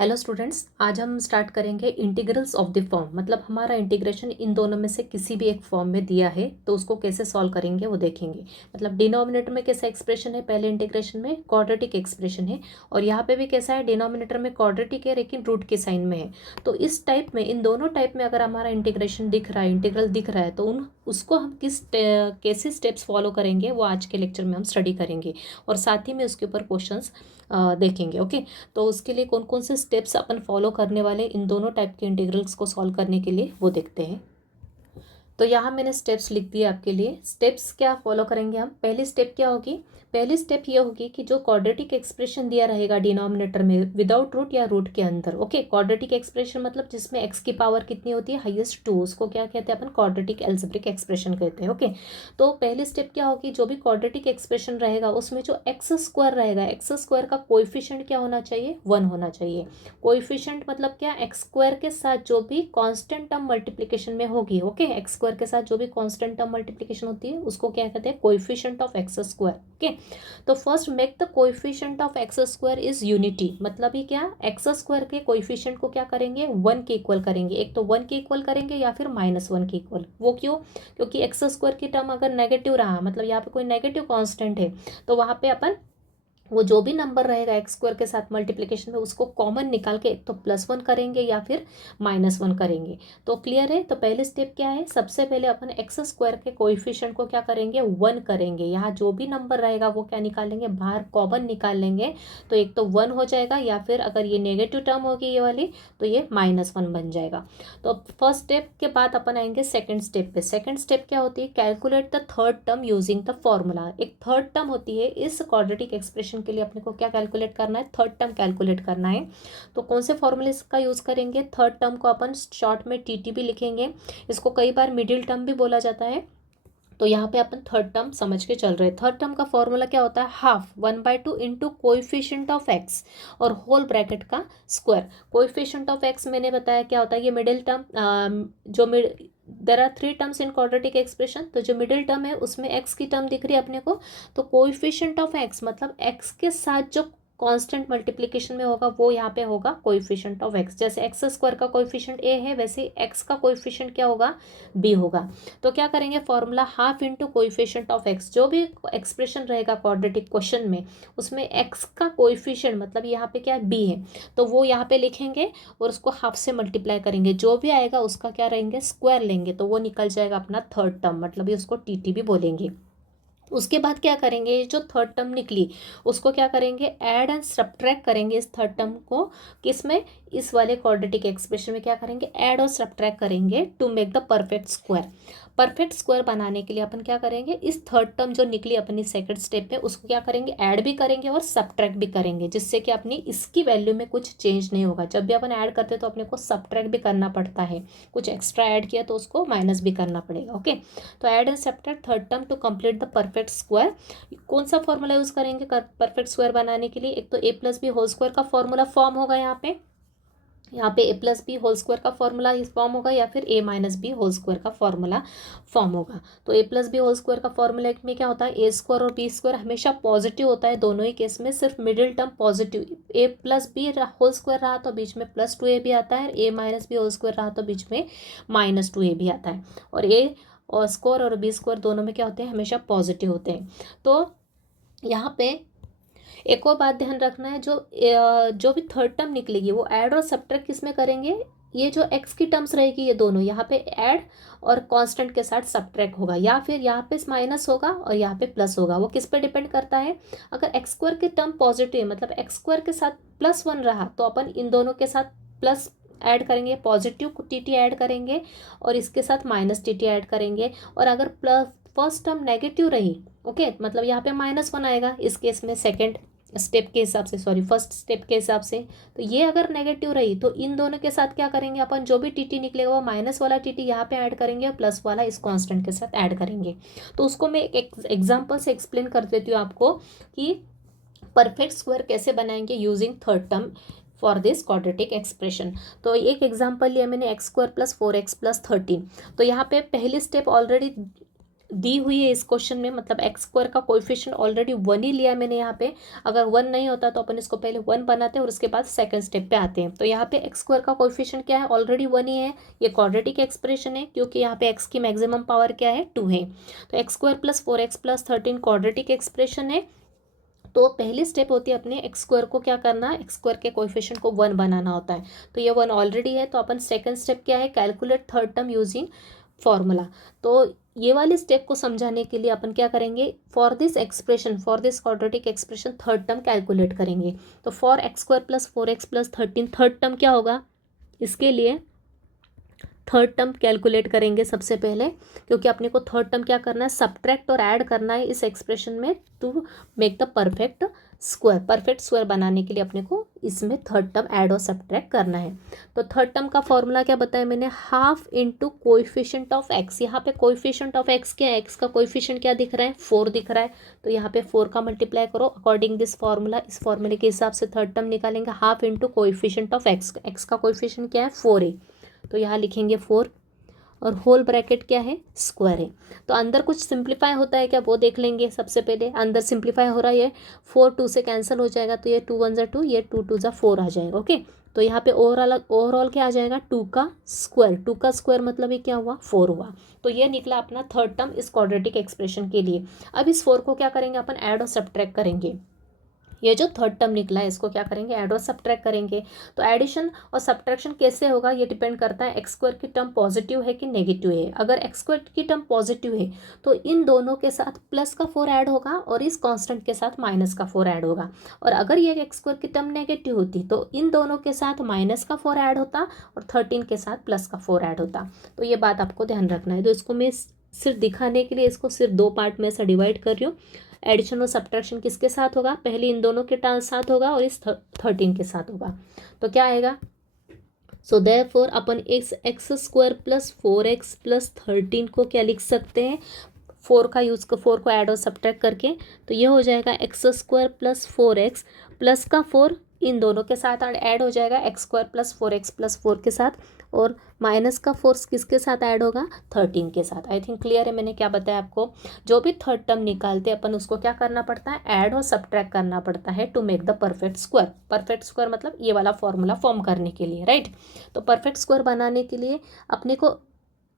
Hello students, आज हम start करेंगे इंटीग्रल्स ऑफ द फॉर्म। मतलब हमारा इंटीग्रेशन इन दोनों में से किसी भी एक फॉर्म में दिया है तो उसको कैसे सॉल्व करेंगे वो देखेंगे। मतलब डिनोमिनेटर में कैसा एक्सप्रेशन है, पहले इंटीग्रेशन में क्वाड्रेटिक एक्सप्रेशन है और यहाँ पे भी कैसा है, डिनोमिनेटर में क्वाड्रेटिक है लेकिन रूट के साइन में है। तो इस टाइप में, इन दोनों टाइप में अगर हमारा इंटीग्रेशन दिख रहा है, इंटीग्रल दिख रहा है, तो उसको हम कैसे स्टेप्स फॉलो करेंगे वो आज के लेक्चर में हम स्टडी करेंगे और साथ ही में उसके ऊपर क्वेश्चंस देखेंगे। ओके, तो उसके लिए कौन कौन से स्टेप्स अपन फॉलो करने वाले इन दोनों टाइप के इंटीग्रल्स को सॉल्व करने के लिए वो देखते हैं। तो यहाँ मैंने स्टेप्स लिख दिए आपके लिए। स्टेप्स क्या फॉलो करेंगे हम? पहली स्टेप क्या होगी? पहली स्टेप ये होगी कि जो क्वाड्रेटिक एक्सप्रेशन दिया रहेगा डिनोमिनेटर में विदाउट रूट या रूट के अंदर। ओके, क्वाड्रेटिक एक्सप्रेशन मतलब जिसमें एक्स की पावर कितनी होती है, हाईएस्ट 2, उसको क्या कहते हैं अपन? क्वाड्रेटिक एल्जेब्रिक एक्सप्रेशन कहते हैं। ओके, तो पहली स्टेप क्या होगी, जो भी क्वाड्रेटिक एक्सप्रेशन रहेगा उसमें जो एक्स स्क्वायर रहेगा, एक्स स्क्वायर का कोएफिशिएंट क्या होना चाहिए? 1 होना चाहिए। कोएफिशिएंट मतलब क्या? एक्स स्क्वायर के साथ जो भी कांस्टेंट टर्म मल्टीप्लिकेशन में होगी। ओके, एक्स स्क्वायर के साथ जो भी कांस्टेंट टर्म मल्टीप्लिकेशन होती है उसको क्या कहते हैं? Coefficient of X square. Okay, तो first make the coefficient of X square is unity. मतलब ही क्या, एक्स स्क्वायर के कोएफिशिएंट को क्या करेंगे? 1 के इक्वल करेंगे। एक तो 1 के इक्वल करेंगे या फिर -1 के इक्वल। वो क्यों? क्योंकि एक्स स्क्वायर की टर्म अगर नेगेटिव रहा, मतलब यहाँ पे कोई नेगेटिव कांस्टेंट है, तो वहां पे अपन वो जो भी नंबर रहेगा एक्स स्क्वायर के साथ मल्टीप्लिकेशन में उसको कॉमन निकाल के तो +1 करेंगे या फिर -1 करेंगे। तो क्लियर है? तो पहले स्टेप क्या है, सबसे पहले अपन एक्स स्क्वायर के कोएफिशिएंट को क्या करेंगे? 1 करेंगे। यहाँ जो भी नंबर रहेगा वो क्या निकालेंगे? बाहर कॉमन निकाल लेंगे। तो एक तो 1 हो जाएगा या फिर अगर ये नेगेटिव टर्म होगी ये वाली तो ये -1 बन जाएगा। तो फर्स्ट स्टेप के बाद अपन आएंगे सेकेंड स्टेप पे। सेकेंड स्टेप क्या होती है? Calculate the third term using the formula. एक थर्ड टर्म होती है इस क्वाड्रेटिक एक्सप्रेशन के लिए अपने को क्या कैलकुलेट करना है? थर्ड टर्म कैलकुलेट करना है। तो कौन से फॉर्मूले का यूज करेंगे? थर्ड टर्म को अपन शॉर्ट में टीटी भी लिखेंगे। इसको कई बार मिडिल टर्म भी बोला जाता है। तो यहाँ पे अपन थर्ड टर्म समझ के चल रहे हैं। थर्ड टर्म का फॉर्मूला क्या होता है? Half 1/2 into coefficient of X और होल ब्रैकेट का स्क्वायर। कोएफिशिएंट ऑफ एक्स मैंने बताया क्या होता है, ये मिडिल टर्म जो there are 3 terms in quadratic expression. तो जो मिडिल टर्म है उसमें एक्स की टर्म दिख रही है अपने को, तो कोएफिशिएंट ऑफ एक्स मतलब एक्स के साथ जो कांस्टेंट मल्टीप्लिकेशन में होगा वो यहाँ पे होगा कोएफिशिएंट ऑफ एक्स। जैसे एक्स स्क्वायर का कोएफिशिएंट ए है वैसे एक्स का कोएफिशिएंट क्या होगा? बी होगा। तो क्या करेंगे? Formula half into coefficient of x. जो भी एक्सप्रेशन रहेगा क्वाड्रेटिक क्वेश्चन में उसमें एक्स का कोएफिशिएंट मतलब यहाँ पे क्या है? बी है, तो वो यहाँ पे लिखेंगे और उसको हाफ से मल्टीप्लाई करेंगे। जो भी आएगा उसका क्या रहेंगे? स्क्वायर लेंगे, तो वो निकल जाएगा अपना थर्ड टर्म, मतलब ये उसको टीटी भी बोलेंगे। उसके बाद क्या करेंगे? ये जो थर्ड टर्म निकली उसको क्या करेंगे? ऐड एंड सब्ट्रैक्ट करेंगे इस थर्ड टर्म को। किसमें? इस वाले क्वाड्रेटिक एक्सप्रेशन में क्या करेंगे? ऐड और सब्ट्रैक्ट करेंगे to make the perfect square. Perfect square बनाने के लिए अपन क्या करेंगे? इस थर्ड टर्म जो निकली अपनी सेकंड स्टेप पे उसको क्या करेंगे? ऐड भी करेंगे और सब्ट्रैक्ट भी करेंगे, जिससे कि अपनी इसकी वैल्यू में कुछ चेंज नहीं होगा। जब भी अपन ऐड करते हैं तो अपने को सब्ट्रैक्ट भी करना पड़ता है, कुछ एक्स्ट्रा ऐड किया तो उसको माइनस भी करना पड़ेगा। ओके, तो add and subtract third term to complete the perfect square. कौन सा फॉर्मूला यूज करेंगे परफेक्ट स्क्वायर बनाने के लिए? एक तो A plus B whole square का फॉर्मूला फॉर्म होगा यहाँ पे A plus B whole square का फॉर्मूला फॉर्म होगा या फिर A minus B whole square का फॉर्मूला फॉर्म होगा। तो A plus B whole square का फॉर्मूला में क्या होता है? ए स्क्वायर और बी स्क्वायर हमेशा पॉजिटिव होता है दोनों ही केस में, सिर्फ मिडिल टर्म पॉजिटिव। ए प्लस बी होल स्क्वायर रहा तो बीच में +2a भी आता है, ए माइनस बी होल स्क्वायर रहा तो बीच में -2a भी आता है। और ए और स्क्वायर और बी स्क्वायर दोनों में क्या होते हैं? हमेशा पॉजिटिव होते हैं। तो यहाँ पे एक और बात ध्यान रखना है, जो भी थर्ड टर्म निकलेगी वो ऐड और सब्ट्रैक्ट किस में करेंगे? ये जो एक्स की टर्म्स रहेगी ये दोनों यहाँ पे ऐड और कांस्टेंट के साथ सब्ट्रैक्ट होगा, या फिर यहाँ पे माइनस होगा और यहाँ पे प्लस होगा। वो किस पे डिपेंड करता है? अगर एक्स स्क्वायर की टर्म पॉजिटिव है मतलब एक्स स्क्वायर के साथ +1 रहा तो अपन इन दोनों के साथ प्लस ऐड करेंगे, पॉजिटिव टीटी ऐड करेंगे और इसके साथ माइनस टीटी ऐड करेंगे। और अगर प्लस फर्स्ट टर्म नेगेटिव रही, ओके, मतलब यहाँ पे -1 आएगा इस केस में सेकेंड स्टेप के हिसाब से, सॉरी फर्स्ट स्टेप के हिसाब से। तो ये अगर नेगेटिव रही तो इन दोनों के साथ क्या करेंगे अपन? जो भी टीटी निकलेगा वो माइनस वाला टीटी यहाँ पे ऐड करेंगे और प्लस वाला इस कांस्टेंट के साथ ऐड करेंगे। तो उसको मैं एक एग्जांपल से एक्सप्लेन कर देती हूँ आपको कि परफेक्ट स्क्वायर कैसे बनाएंगे using third term for this quadratic expression. तो एक एग्जांपल लिया मैंने, x² + 4x + 13। तो यहाँ पे पहली स्टेप ऑलरेडी दी हुई है इस क्वेश्चन में, मतलब एक्स स्क्वायर का कोएफिशिएंट ऑलरेडी 1 ही लिया है मैंने यहाँ पे। अगर 1 नहीं होता तो अपन इसको पहले 1 बनाते हैं और उसके बाद सेकंड स्टेप पे आते हैं। तो यहाँ पे एक्स स्क्वायर का कोएफिशिएंट क्या है, ऑलरेडी 1 ही है। ये क्वाड्रेटिक एक्सप्रेशन है क्योंकि यहाँ पे एक्स की मैक्सिमम पावर क्या है, 2 है। तो x square plus 4x plus 13 quadratic expression है। तो पहली स्टेप होती है अपने एक्स स्क्वायर को क्या करना है, एक्स स्क्वायर के कोएफिशिएंट को 1 बनाना होता है। तो ये 1 ऑलरेडी है। तो अपन सेकंड स्टेप क्या है, calculate third term using formula. तो ये वाली स्टेप को समझाने के लिए अपन क्या करेंगे, for this expression, for this quadratic expression third term calculate करेंगे। तो for x square plus 4x plus 13 third term क्या होगा, इसके लिए थर्ड टर्म कैलकुलेट करेंगे सबसे पहले, क्योंकि अपने को थर्ड टर्म क्या करना है, सब्ट्रैक्ट और ऐड करना है इस एक्सप्रेशन में to make the perfect square. Perfect square बनाने के लिए अपने को इसमें थर्ड टर्म ऐड और सब्ट्रैक्ट करना है। तो थर्ड टर्म का फॉर्मूला क्या बताया मैंने, half into coefficient of x. यहाँ पे कोएफिशिएंट ऑफ एक्स क्या है, एक्स का कोएफिशिएंट क्या दिख रहा है, 4 दिख रहा है। तो यहाँ पे 4 का मल्टीप्लाई करो अकॉर्डिंग दिस फॉर्मूला। इस फॉर्मूले के हिसाब से थर्ड टर्म निकालेंगे, half into coefficient of x. X का कोएफिशिएंट क्या है, 4 है। तो यहाँ लिखेंगे 4 और होल ब्रैकेट क्या है, स्क्वायर है। तो अंदर कुछ सिंप्लीफाई होता है क्या, वो देख लेंगे। सबसे पहले अंदर सिंप्लीफाई हो रहा है, 4 2 से कैंसिल हो जाएगा। तो ये 2 1 ज़ा 2, ये 2 2 ज़ा 4 आ जाएगा। ओके, तो यहाँ पे ओवरऑल क्या आ जाएगा, 2 का स्क्वायर। 2 का स्क्वायर मतलब ये क्या हुआ, 4 हुआ। तो ये निकला अपना थर्ड टर्म इस क्वाड्रेटिक एक्सप्रेशन के लिए। अब इस 4 को क्या करेंगे अपन, ऐड और सब्ट्रैक्ट करेंगे। ये जो थर्ड टर्म निकला है इसको क्या करेंगे, ऐड और सब्ट्रैक्ट करेंगे। तो एडिशन और सब्ट्रैक्शन कैसे होगा, ये डिपेंड करता है एक्स स्क्वायर की टर्म पॉजिटिव है कि नेगेटिव है। अगर एक्स स्क्वायर की टर्म पॉजिटिव है तो इन दोनों के साथ प्लस का 4 ऐड होगा और इस कांस्टेंट के साथ माइनस का 4 ऐड होगा। और अगर ये एक्स स्क्वायर की टर्म नेगेटिव होती तो इन दोनों के साथ माइनस का 4 ऐड होता और 13 के साथ प्लस का 4 ऐड होता। तो ये बात आपको ध्यान रखना है। तो इसको मैं सिर्फ दिखाने के लिए इसको सिर्फ 2 पार्ट में ऐसा डिवाइड कर रही हूँ। एडिशन और सब्ट्रैक्शन किसके साथ होगा, पहले इन दोनों के साथ होगा और इस 13 के साथ होगा। तो क्या आएगा, सो देयरफॉर अपन X square plus 4x plus 13 को क्या लिख सकते हैं, 4 का यूज़ कर, 4 को ऐड और सब्ट्रैक्ट करके। तो ये हो जाएगा x square plus 4x plus का 4 इन दोनों के साथ ऐड हो जाएगा, x square plus 4x plus 4 के साथ, और माइनस का 4 किसके साथ ऐड होगा, 13 के साथ। आई थिंक क्लियर है मैंने क्या बताया आपको। जो भी थर्ड टर्म निकालते हैं अपन उसको क्या करना पड़ता है, ऐड और सब्ट्रैक्ट करना पड़ता है to make the perfect square. Perfect square मतलब ये वाला फॉर्मूला फॉर्म करने के लिए, राइट। तो परफेक्ट स्क्वायर बनाने के लिए अपने को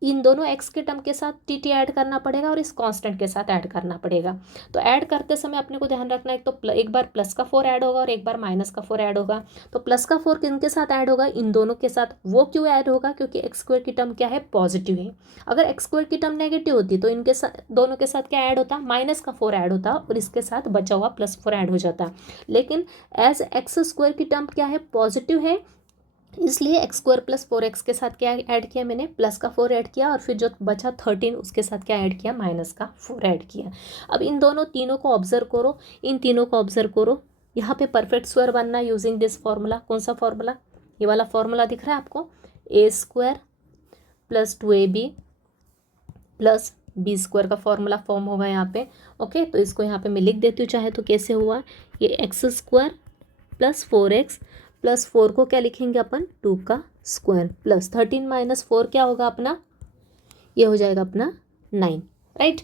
इन दोनों एक्स के टर्म के साथ टी ऐड करना पड़ेगा और इस कांस्टेंट के साथ ऐड करना पड़ेगा। तो ऐड करते समय अपने को ध्यान रखना है, तो एक बार प्लस का 4 ऐड होगा और एक बार माइनस का 4 ऐड होगा। तो प्लस का 4 किन के साथ ऐड होगा, इन दोनों के साथ। वो क्यों ऐड होगा, क्योंकि एक्स स्क्वायर की टर्म क्या है, पॉजिटिव है। अगर एक्स स्क्वायर की टर्म नेगेटिव होती तो इनके साथ दोनों के साथ क्या ऐड होता, माइनस का 4 ऐड होता और इसके साथ बचा हुआ प्लस 4 ऐड हो जाता। लेकिन एज एक्स स्क्वायर की टर्म क्या है, पॉजिटिव है, इसलिए एक्स स्क्वायर प्लस 4x के साथ क्या ऐड किया मैंने, प्लस का 4 ऐड किया, और फिर जो बचा 13 उसके साथ क्या ऐड किया, माइनस का 4 ऐड किया। अब इन तीनों को ऑब्जर्व करो, इन तीनों को ऑब्जर्व करो। यहाँ पे परफेक्ट स्क्वायर बनना यूजिंग दिस फॉर्मूला। कौन सा फॉर्मूला, ये वाला फॉर्मूला दिख रहा है आपको, A square plus 2ab plus B square का फॉर्मूला फॉर्म होगा यहाँ पे। ओके, तो इसको यहाँ पे मैं लिख देती हूँ चाहे तो, कैसे हुआ, ये x square plus 4x plus 4 को क्या लिखेंगे अपन, 2 का स्क्वायर प्लस 13 माइनस 4 क्या होगा अपना, ये हो जाएगा अपना 9, राइट।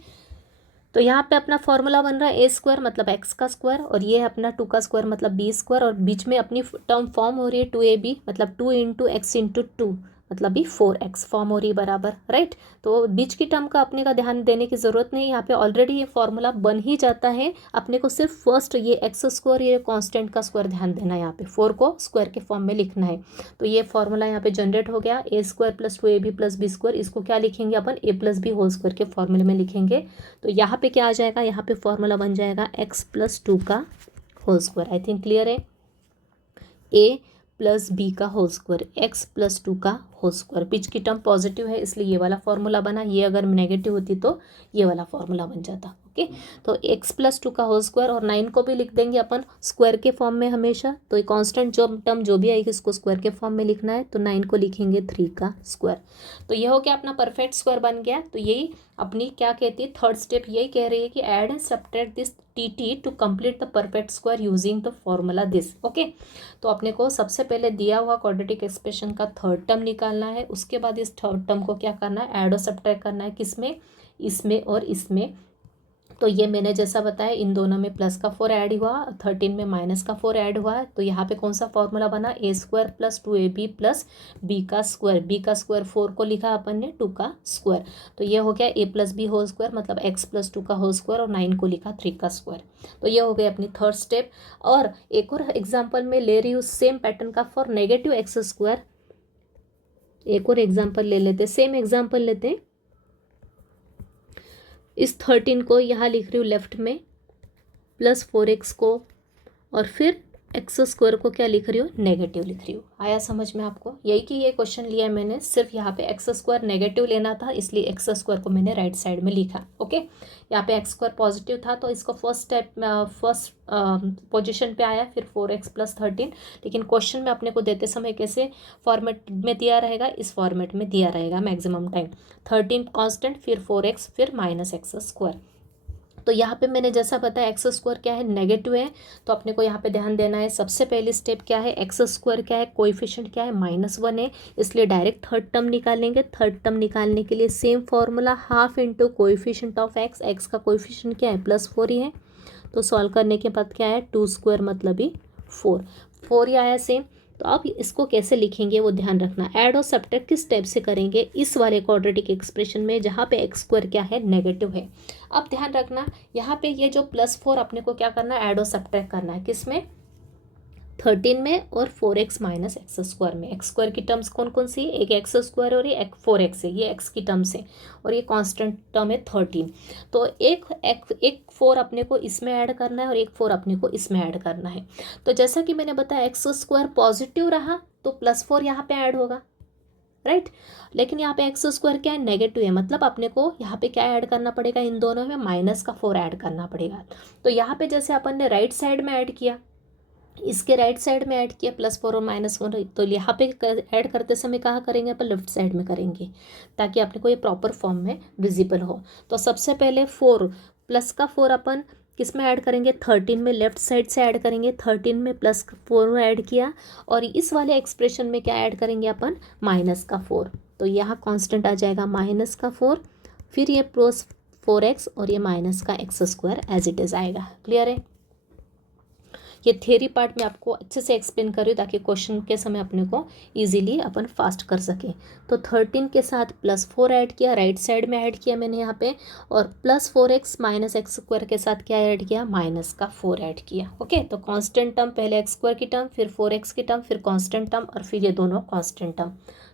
तो यहाँ पे अपना फॉर्मूला बन रहा है ए स्क्वायर मतलब एक्स का स्क्वायर, और ये है अपना 2 का स्क्वायर मतलब बी स्क्वायर, और बीच में अपनी टर्म फॉर्म हो रही है 2ab मतलब 2 इंटू एक्स इंटू 2 मतलब भी 4x फॉर्म हो रही है बराबर, राइट। तो बीच की टर्म का अपने का ध्यान देने की ज़रूरत नहीं, यहाँ पे ऑलरेडी ये फॉर्मूला बन ही जाता है। अपने को सिर्फ फर्स्ट ये एक्स स्क्वायर, ये कांस्टेंट का स्क्वायर ध्यान देना है, यहाँ पे 4 को स्क्वायर के फॉर्म में लिखना है। तो ये फॉर्मूला यहाँ पे जनरेट हो गया, A square plus 2ab plus B square. इसको क्या लिखेंगे अपन, A plus B whole square के फॉर्मूले में लिखेंगे। तो यहाँ पे क्या आ जाएगा, यहाँ पे फॉर्मूला बन जाएगा एक्स प्लस 2 का whole square. I think clear है, ए प्लस बी का होल स्क्वायर, एक्स प्लस 2 का होल स्क्वायर। बीच की टर्म पॉजिटिव है इसलिए ये वाला फॉर्मूला बना, ये अगर नेगेटिव होती तो ये वाला फॉर्मूला बन जाता। ओके, तो एक्स प्लस 2 का होल स्क्वायर, और 9 को भी लिख देंगे अपन स्क्वायर के फॉर्म में हमेशा। तो ये कांस्टेंट जो टर्म जो भी आएगी इसको स्क्वायर के फॉर्म में लिखना है, तो 9 को लिखेंगे 3 का स्क्वायर। तो ये हो गया अपना परफेक्ट स्क्वायर बन गया। तो यही अपनी क्या कहती है, थर्ड स्टेप यही कह रही है कि add and subtract this T to complete the perfect square using the formula this. Okay, तो अपने को सबसे पहले दिया हुआ क्वाड्रेटिक एक्सप्रेशन का थर्ड टर्म निकालना है, उसके बाद इस थर्ड टर्म को क्या करना है, ऐड और सब्ट्रैक्ट करना है, किसमें, इसमें और इसमें। तो ये मैंने जैसा बताया इन दोनों में प्लस का 4 ऐड हुआ, 13 में माइनस का 4 ऐड हुआ है। तो यहाँ पे कौन सा फॉर्मूला बना, A square plus 2ab plus B का स्क्वायर। बी का स्क्वायर 4 को लिखा अपन ने 2 का स्क्वायर। तो ये हो गया ए प्लस बी होल स्क्वायर, मतलब एक्स प्लस 2 का होल स्क्वायर, और 9 को लिखा 3 का स्क्वायर। तो ये हो गया अपनी थर्ड स्टेप। और एक और एग्जाम्पल में ले रही हूँ सेम पैटर्न का फॉर नेगेटिव एक्स स्क्वायर। एक और एग्जाम्पल ले लेते, सेम एग्जाम्पल लेते हैं। इस 13 को यहाँ लिख रही हूँ लेफ्ट में, प्लस 4x को, और फिर एक्स स्क्वायर को क्या लिख रही हूँ, नेगेटिव लिख रही हूँ। आया समझ में आपको? यही कि ये क्वेश्चन लिया है मैंने, सिर्फ यहाँ पे एक्स स्क्वायर नेगेटिव लेना था, इसलिए एक्स स्क्वायर को मैंने राइट साइड में लिखा। ओके, यहाँ पे एक्स स्क्वायर पॉजिटिव था तो इसको फर्स्ट पोजीशन पे आया, फिर 4x प्लस 13। लेकिन क्वेश्चन में अपने को देते समय कैसे फॉर्मेट में दिया रहेगा, इस फॉर्मेट में दिया रहेगा मैक्सिमम टाइम। 13 कांस्टेंट, फिर 4x, फिर माइनस एक्स स्क्वायर। तो यहाँ पे मैंने जैसा बताया एक्स स्क्वायर क्या है, नेगेटिव है। तो अपने को यहाँ पे ध्यान देना है, सबसे पहली स्टेप क्या है, एक्स स्क्वायर क्या है, कोएफिशिएंट क्या है, -1 है, इसलिए डायरेक्ट थर्ड टर्म निकालेंगे। थर्ड टर्म निकालने के लिए same formula, half into coefficient of x. X का कोएफिशिएंट क्या है, +4 ही है। तो सॉल्व करने के बाद क्या है, 2 स्क्वायर मतलब ही 4 ही आया सेम। तो अब इसको कैसे लिखेंगे वो ध्यान रखना। ऐड और सब्ट्रैक्ट किस स्टेप से करेंगे, इस वाले क्वाड्रेटिक एक्सप्रेशन में जहाँ पे एक्स स्क्वायर क्या है, नेगेटिव है। अब ध्यान रखना यहाँ पे ये जो +4 अपने को क्या करना है, ऐड और सब्ट्रैक्ट करना है। किस में, 13 में और 4x माइनस एक्स स्क्वायर में। एक्स स्क्वायर की टर्म्स कौन कौन सी, एक एक्स स्क्वायर और ये 4x है, ये एक्स की टर्म्स है, और ये कांस्टेंट टर्म है 13। तो एक 4 अपने को इसमें ऐड करना है और एक 4 अपने को इसमें ऐड करना है। तो जैसा कि मैंने बताया एक्स स्क्वायर पॉजिटिव रहा तो +4 यहाँ पे ऐड होगा, राइट। लेकिन यहाँ पे एक्स स्क्वायर क्या है, नेगेटिव है, मतलब अपने को यहाँ पे क्या ऐड करना पड़ेगा, इन दोनों में -4 ऐड करना पड़ेगा। तो यहाँ पे जैसे अपन ने राइट साइड में ऐड किया, इसके राइट साइड में ऐड किया +4 और -1, तो यहाँ पे ऐड करते समय कहाँ करेंगे, अपन लेफ्ट साइड में करेंगे, ताकि आपने को ये प्रॉपर फॉर्म में विजिबल हो। तो सबसे पहले 4 प्लस का 4 अपन किस में ऐड करेंगे, 13 में, लेफ्ट साइड से ऐड करेंगे। 13 में +4 में ऐड किया, और इस वाले एक्सप्रेशन में क्या ऐड करेंगे अपन, -4। तो यहाँ कांस्टेंट आ जाएगा -4, फिर ये +4x और ये माइनस का X square as it is आएगा। क्लियर है? ये थ्योरी पार्ट में आपको अच्छे से एक्सप्लेन कर रही हूँ ताकि क्वेश्चन के समय अपने को इजीली अपन फास्ट कर सकें। तो 13 के साथ +4 ऐड किया, राइट साइड में ऐड किया मैंने यहाँ पे, और +4x माइनस एक्स स्क्वायर के साथ क्या ऐड किया, -4 ऐड किया। ओके, तो कांस्टेंट टर्म, पहले एक्स स्क्वायर की टर्म, फिर 4x की टर्म, फिर कांस्टेंट टर्म, और फिर ये दोनों कांस्टेंट टर्म।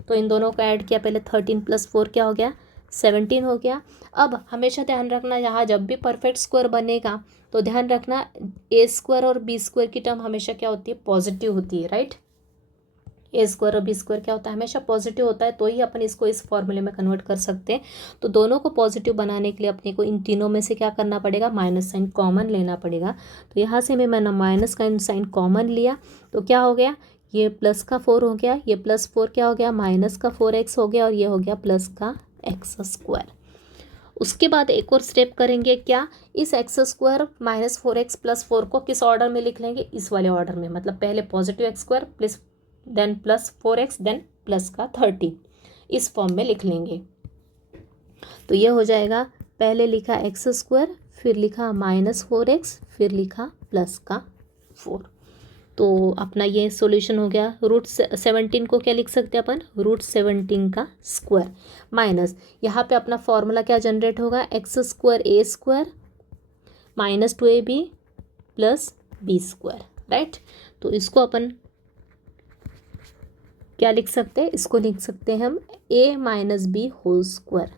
तो इन दोनों का ऐड किया, पहले 13 + 4 क्या हो गया, 17 हो गया। अब हमेशा ध्यान रखना, यहाँ जब भी परफेक्ट स्क्वायर बनेगा तो ध्यान रखना ए स्क्वायर और बी स्क्वायर की टर्म हमेशा क्या होती है, पॉजिटिव होती है, राइट। ए स्क्वायर और बी स्क्वायर क्या होता है, हमेशा पॉजिटिव होता है, तो ही अपन इसको इस फॉर्मूले में कन्वर्ट कर सकते हैं। तो दोनों को पॉजिटिव बनाने के लिए अपने को इन तीनों में से क्या करना पड़ेगा, माइनस साइन कॉमन लेना पड़ेगा। तो यहाँ से मैंने माइनस का साइन कॉमन लिया, तो क्या हो गया, ये प्लस का 4 हो गया, ये +4 क्या हो गया, माइनस का 4x हो गया, और ये हो गया प्लस का एक्स स्क्वायर। उसके बाद एक और स्टेप करेंगे, क्या, इस एक्स स्क्वायर -4x + 4 को किस ऑर्डर में लिख लेंगे, इस वाले ऑर्डर में, मतलब पहले positive X square plus then +4x then plus का 13, इस फॉर्म में लिख लेंगे। तो ये हो जाएगा, पहले लिखा एक्स स्क्वायर, फिर लिखा -4x, फिर लिखा प्लस का 4। तो अपना ये सॉल्यूशन हो गया। √17 को क्या लिख सकते हैं अपन, √17 का स्क्वायर, माइनस यहाँ पे अपना फॉर्मूला क्या जनरेट होगा, X square A square -2ab + b square, right. तो इसको अपन क्या लिख सकते हैं, इसको लिख सकते हैं हम a - b whole square,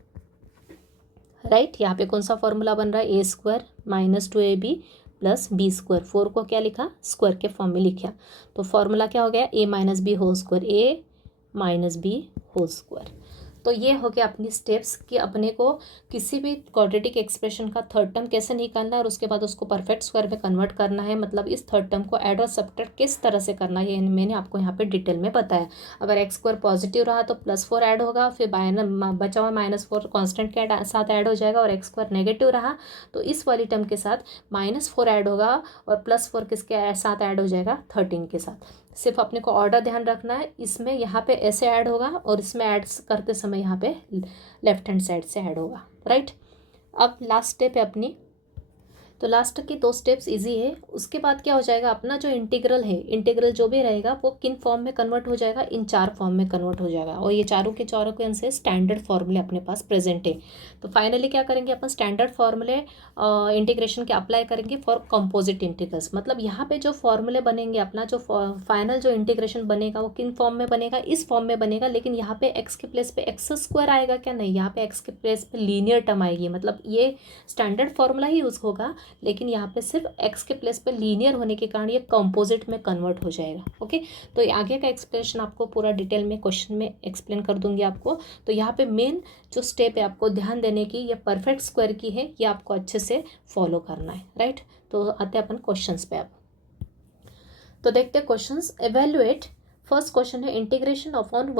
right. यहाँ पे कौन सा फॉर्मूला बन रहा है, a square -2ab + b square, 4 को क्या लिखा, स्क्वायर के फॉर्म में लिखा। तो फॉर्मूला क्या हो गया, a - b whole square, a - b whole square. तो ये हो गया अपनी स्टेप्स कि अपने को किसी भी क्वाड्रेटिक एक्सप्रेशन का थर्ड टर्म कैसे निकालना है और उसके बाद उसको परफेक्ट स्क्वायर में कन्वर्ट करना है। मतलब इस थर्ड टर्म को ऐड और सब्ट्रैक्ट किस तरह से करना है, ये मैंने आपको यहाँ पे डिटेल में बताया। अगर एक्स स्क्वायर पॉजिटिव रहा तो +4 ऐड होगा, फिर बचा हुआ -4 कॉन्स्टेंट के साथ ऐड हो जाएगा, और एक्स स्क्वायर नेगेटिव रहा तो इस वाली टर्म के साथ -4 ऐड होगा, और +4 किसके साथ ऐड हो जाएगा, 13 के साथ। सिर्फ अपने को ऑर्डर ध्यान रखना है, इसमें यहाँ पे ऐसे ऐड होगा और इसमें ऐड करते समय यहाँ पे लेफ्ट हैंड साइड से ऐड होगा, राइट। अब लास्ट स्टेप है अपनी, तो लास्ट के 2 स्टेप्स इजी है। उसके बाद क्या हो जाएगा, अपना जो इंटीग्रल है, इंटीग्रल जो भी रहेगा वो किन फॉर्म में कन्वर्ट हो जाएगा, इन 4 फॉर्म में कन्वर्ट हो जाएगा, और ये चारों के चारों के आंसर स्टैंडर्ड फॉर्मूले अपने पास प्रेजेंट है। तो फाइनली क्या करेंगे अपन, स्टैंडर्ड फॉर्मूले इंटीग्रेशन के अप्लाई करेंगे फॉर कंपोजिट इंटीग्रल्स। मतलब यहाँ पे जो फॉर्मूले बनेंगे, अपना जो फाइनल जो इंटीग्रेशन बनेगा वो किन फॉर्म में बनेगा, इस फॉर्म में बनेगा। लेकिन यहाँ पे एक्स के प्लेस पे एक्स स्क्वायर आएगा क्या, नहीं, यहाँ पे एक्स के प्लेस पे लीनियर टर्म आएगी। मतलब ये स्टैंडर्ड फॉर्मूला ही यूज़ होगा, लेकिन यहाँ पे सिर्फ एक्स के प्लेस पे लीनियर होने के कारण ये कंपोजिट में कन्वर्ट हो जाएगा। ओके, तो ये आगे का एक्सप्लेनेशन आपको पूरा डिटेल में क्वेश्चन में एक्सप्लेन कर दूंगी आपको। तो यहाँ पे मेन जो स्टेप है आपको ध्यान देने की, ये परफेक्ट स्क्वायर की है, ये आपको अच्छे से फॉलो करना है, राइट। तो आते हैं अपन क्वेश्चंस पे। अब तो देखते हैं क्वेश्चंस। एवेल्युएट, फर्स्ट क्वेश्चन है integration of 1/x²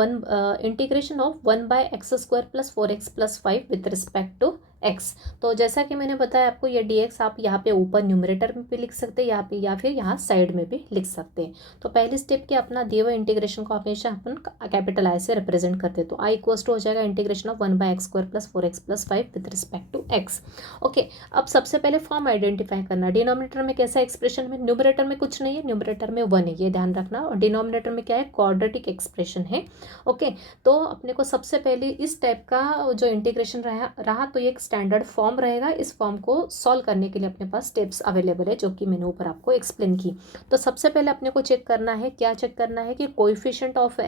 + 4x + 5 with respect to x। तो जैसा कि मैंने बताया आपको, ये dx आप यहाँ पे ऊपर न्यूमरेटर में भी लिख सकते हैं, यहाँ पे या फिर यहाँ साइड में भी लिख सकते हैं। तो पहले स्टेप के अपना दिए हुए इंटीग्रेशन को हमेशा अपन कैपिटल आई से रिप्रेजेंट करते हैं। तो आई इक्वल्स टू हो जाएगा integration of 1/x² + 4x + 5 with respect to x। Okay, अब सबसे पहले फॉर्म आइडेंटिफाई करना। डिनोमिनेटर में कैसा एक्सप्रेशन में, न्यूमरेटर में कुछ नहीं है, न्यूमरेटर में 1 है, ये ध्यान रखना। और डिनोमिनेटर में क्या है, क्वाड्रेटिक एक्सप्रेशन है। ओके, तो अपने को सबसे पहले इस टाइप का जो इंटीग्रेशन रहा तो ये एक स्टैंडर्ड फॉर्म रहेगा। इस फॉर्म को सॉल्व करने के लिए अपने पास स्टेप्स अवेलेबल है, जो कि मैंने ऊपर आपको एक्सप्लेन की। तो सबसे पहले अपने को चेक करना है, क्या चेक करना है कि कोएफिशिएंट ऑफ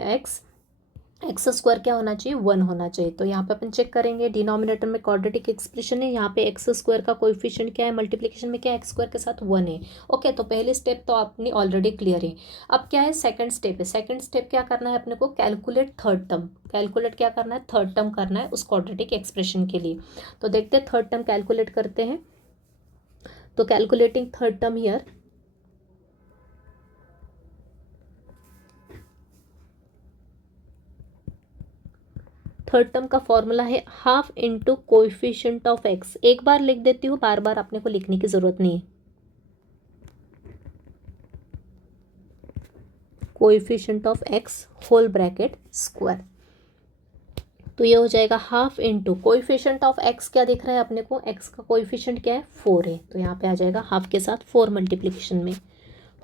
x² क्या होना चाहिए, 1 होना चाहिए। तो यहाँ पे अपन चेक करेंगे, डिनोमिनेटर में क्वाड्रेटिक एक्सप्रेशन है, यहाँ पे x² का कोएफिशिएंट क्या है, मल्टीप्लिकेशन में क्या है, x² के साथ 1 है। ओके, तो पहली स्टेप तो अपनी ऑलरेडी क्लियर है। अब क्या है, सेकंड स्टेप है। सेकंड स्टेप क्या करना है अपने को, कैलकुलेट थर्ड टर्म। कैलकुलेट क्या करना है, थर्ड टर्म करना है उस क्वाड्रेटिक एक्सप्रेशन के लिए। तो देखते हैं थर्ड टर्म कैलकुलेट करते हैं। तो calculating third term here, third term का फॉर्मूला है half into coefficient of x। एक बार लिख देती हूँ, बार बार अपने को लिखने की जरूरत नहीं है। Coefficient of x whole bracket square. तो ये हो जाएगा half into coefficient of x, क्या दिख रहा है अपने को, x का कोएफिशिएंट क्या है, 4 है। तो यहाँ पे आ जाएगा हाफ के साथ 4 मल्टीप्लिकेशन में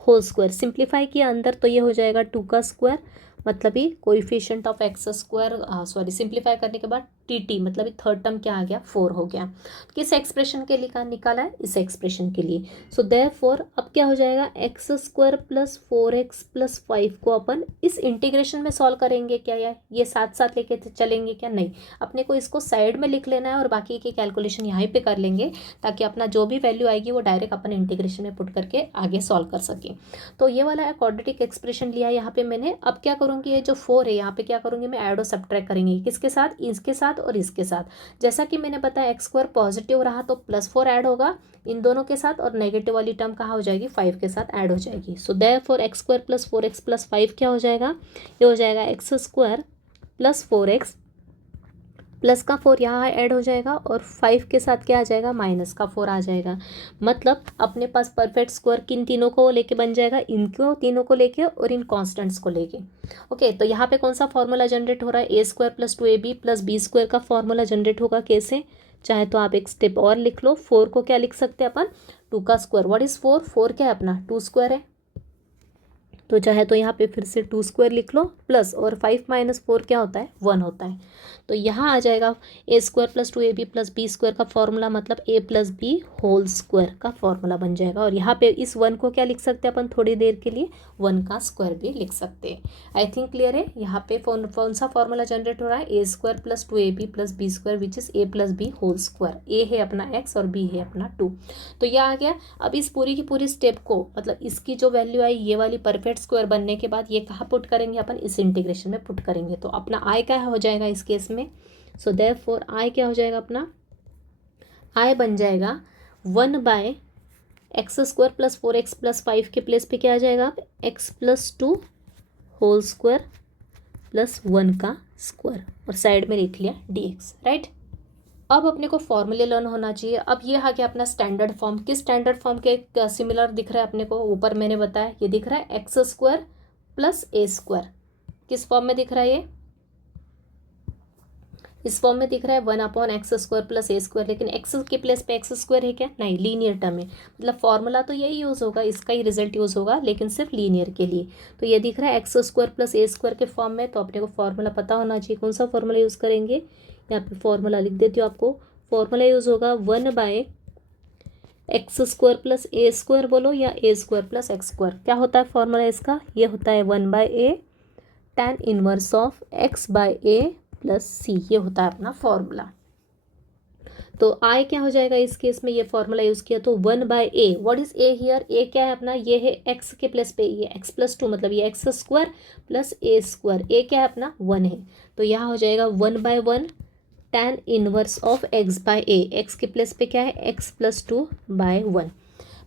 होल स्क्वायर। सिंप्लीफाई किया अंदर तो ये हो जाएगा 2 का स्क्वायर, मतलब ही कोएफिशिएंट ऑफ x², सिंप्लीफाई करने के बाद टी मतलब थर्ड टर्म क्या आ गया, 4 हो गया। किस एक्सप्रेशन के लिए निकाला है, इस एक्सप्रेशन के लिए। सो देयरफॉर अब क्या हो जाएगा, x² + 4x + 5 को अपन इस इंटीग्रेशन में सॉल्व करेंगे क्या, यार ये साथ साथ लेके चलेंगे क्या, नहीं, अपने को इसको साइड में लिख लेना है और बाकी की कैलकुलेशन यहाँ पे कर लेंगे, ताकि अपना जो भी वैल्यू आएगी वो डायरेक्ट अपन इंटीग्रेशन में पुट करके आगे सॉल्व कर सकें। तो ये वाला क्वाड्रेटिक एक्सप्रेशन लिया यहाँ पे मैंने। अब क्या करूँगी, ये जो 4 है यहाँ पे क्या करूँगी मैं, ऐड और सब्ट्रैक्ट करेंगे, किसके साथ, इसके साथ और इसके साथ। जैसा कि मैंने बताया x² पॉजिटिव रहा तो +4 ऐड होगा इन दोनों के साथ, और नेगेटिव वाली टर्म कहाँ हो जाएगी, 5 के साथ ऐड हो जाएगी। सो देयरफॉर x² + 4x + 5 क्या हो जाएगा, ये हो जाएगा x² + 4x प्लस का 4 यहाँ ऐड हो जाएगा, और 5 के साथ क्या आ जाएगा, माइनस का 4 आ जाएगा। मतलब अपने पास परफेक्ट स्क्वायर किन तीनों को लेके बन जाएगा, इनको तीनों को लेके और इन कॉन्स्टेंट्स को लेके। ओके, तो यहाँ पे कौन सा फॉर्मूला जनरेट हो रहा है, a² + 2ab + b² का फॉर्मूला जनरेट होगा। कैसे, चाहे तो आप एक स्टेप और लिख लो। 4 को क्या लिख सकते हैं अपन, 2 का स्क्वायर। व्हाट इज 4, 4 क्या है अपना, 2² है। तो चाहे तो यहाँ पे फिर से 2² लिख लो, प्लस और 5 - 4 क्या होता है, 1 होता है। तो यहाँ आ जाएगा a² + 2ab + b² का फॉर्मूला, मतलब a + b होल स्क्वायर का फॉर्मूला बन जाएगा। और यहाँ पे इस 1 को क्या लिख सकते हैं अपन, थोड़ी देर के लिए 1 का स्क्वायर भी लिख सकते हैं। आई थिंक क्लियर है। यहाँ पे कौन सा फॉर्मूला जनरेट हो रहा है, a² + 2ab + b² which is a + b whole square. a है अपना x और b है अपना 2। तो यह आ गया। अब इस पूरी की पूरी स्टेप को, मतलब इसकी जो वैल्यू आई ये वाली परफेक्ट स्क्वायर बनने के बाद, ये कहाँ पुट करेंगे अपन, इस इंटीग्रेशन में पुट करेंगे। तो अपना आई क्या हो जाएगा इस केस में, सो देयरफॉर आई क्या हो जाएगा अपना, आई बन जाएगा 1/x² + 4x + 5 के प्लेस पे क्या आ जाएगा, x + 2 होल स्क्वायर + 1 का स्क्वायर, और साइड में लिख लिया dx, राइट। अब अपने को फॉर्मूले लर्न होना चाहिए। अब ये आ गया अपना स्टैंडर्ड फॉर्म। किस स्टैंडर्ड फॉर्म के सिमिलर दिख रहा है अपने को, ऊपर मैंने बताया ये दिख रहा है x² + a²। किस फॉर्म में दिख रहा है ये, इस फॉर्म में दिख रहा है 1/x² प्लस a², लेकिन x के प्लेस पे x² है क्या? नहीं, लीनियर टर्म है, मतलब फॉर्मूला तो यही यूज़ होगा, इसका ही रिजल्ट यूज़ होगा, लेकिन सिर्फ लीनियर के लिए। तो ये दिख रहा है x² प्लस a² के फॉर्म में, तो अपने को फॉर्मूला पता होना चाहिए। कौन सा फॉर्मूला यूज़ करेंगे? यहाँ पे फॉर्मूला लिख देती हूँ आपको। फॉर्मूला यूज़ होगा 1/x² प्लस a², बोलो, या a² प्लस x²। क्या होता है फॉर्मूला इसका? ये होता है 1/a tan inverse of x/a plus c। ये होता है अपना फॉर्मूला। तो I क्या हो जाएगा इस केस में? ये फॉर्मूला यूज़ किया तो 1/a। What is a here? a क्या है अपना? ये है x के प्लेस पे, ये x+2, मतलब ये x² प्लस a²। a क्या है अपना? 1 है, तो यहाँ हो जाएगा 1/1 tan inverse of x/a। x के प्लेस पे क्या है? x+2/1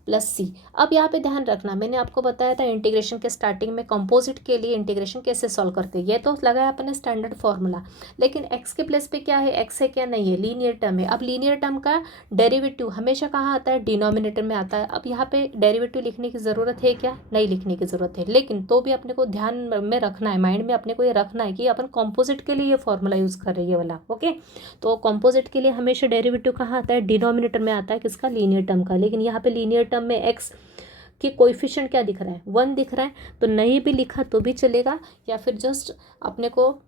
plus c. अब यहाँ पे ध्यान रखना, मैंने आपको बताया था इंटीग्रेशन के स्टार्टिंग में कंपोजिट के लिए इंटीग्रेशन कैसे सॉल्व करते हैं। ये तो लगाया अपने स्टैंडर्ड फॉर्मूला, लेकिन एक्स के प्लेस पे क्या है? एक्स है क्या? नहीं है, लीनियर टर्म है। अब लीनियर टर्म का डेरिवेटिव हमेशा कहाँ आता है? डिनोमिनेटर में आता है। अब यहाँ पे डेरिवेटिव लिखने की ज़रूरत है क्या? नहीं लिखने की ज़रूरत है, लेकिन तो भी अपने को ध्यान में रखना है, माइंड में अपने को ये रखना है कि अपन कंपोजिट के लिए ये फॉर्मूला यूज़ कर रही है वाला। ओके, तो कंपोजिट के लिए हमेशा डेरिवेटिव कहाँ आता है? डिनोमिनेटर में आता है। किसका? लीनियर टर्म का। लेकिन यहाँ पे लीनियर टर्म में एक्स कि कोएफिशिएंट क्या दिख रहा है? 1 दिख रहा है, तो नहीं भी लिखा तो भी चलेगा, या फिर जस्ट अपने को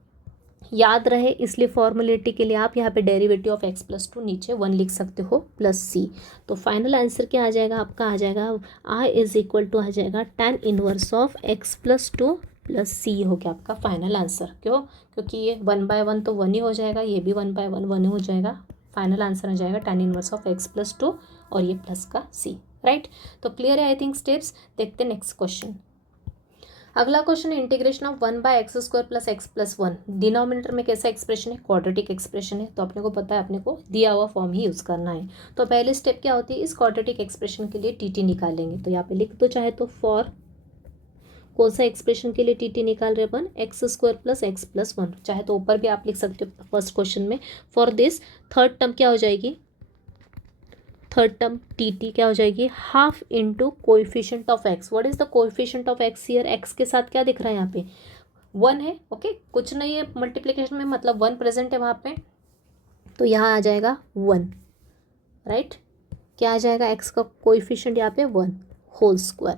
याद रहे इसलिए फॉर्मुलेटी के लिए आप यहाँ पे डेरिवेटिव ऑफ x+2 नीचे 1 लिख सकते हो प्लस c। तो फाइनल आंसर क्या आ जाएगा आपका? आ जाएगा I = आ जाएगा tan inverse of x+2 plus c हो गया आपका फाइनल आंसर। क्यों? क्योंकि ये 1/1 तो 1 ही हो जाएगा, ये भी 1/1 1 हो जाएगा। फाइनल आंसर आ जाएगा tan इनवर्स ऑफ x+2 और ये प्लस का c। राइट, तो क्लियर है आई थिंक स्टेप्स। देखते हैं नेक्स्ट क्वेश्चन। अगला क्वेश्चन है integration of 1/x² plus x+1। Denominator में कैसा एक्सप्रेशन है? क्वाड्रेटिक एक्सप्रेशन है, तो अपने को पता है अपने को दिया हुआ फॉर्म ही यूज़ करना है। तो पहले स्टेप क्या होती है? इस क्वाड्रेटिक एक्सप्रेशन के लिए टीटी निकालेंगे, तो यहाँ पे लिख दो चाहे तो फॉर कौन सा एक्सप्रेशन के लिए टीटी निकाल रहे अपन? x² plus x+1। चाहे तो ऊपर भी आप लिख सकते हो फर्स्ट क्वेश्चन में। फॉर दिस थर्ड टर्म क्या हो जाएगी? थर्ड टर्म टी क्या हो जाएगी? Half into coefficient of x. What is the coefficient of x here? X के साथ क्या दिख रहा है यहाँ पे? 1 है। ओके, कुछ नहीं है मल्टीप्लिकेशन में, मतलब 1 प्रेजेंट है वहाँ पे, तो यहाँ आ जाएगा 1। राइट, क्या आ जाएगा? एक्स का कोएफिशिएंट यहाँ पे 1 होल स्क्वायर।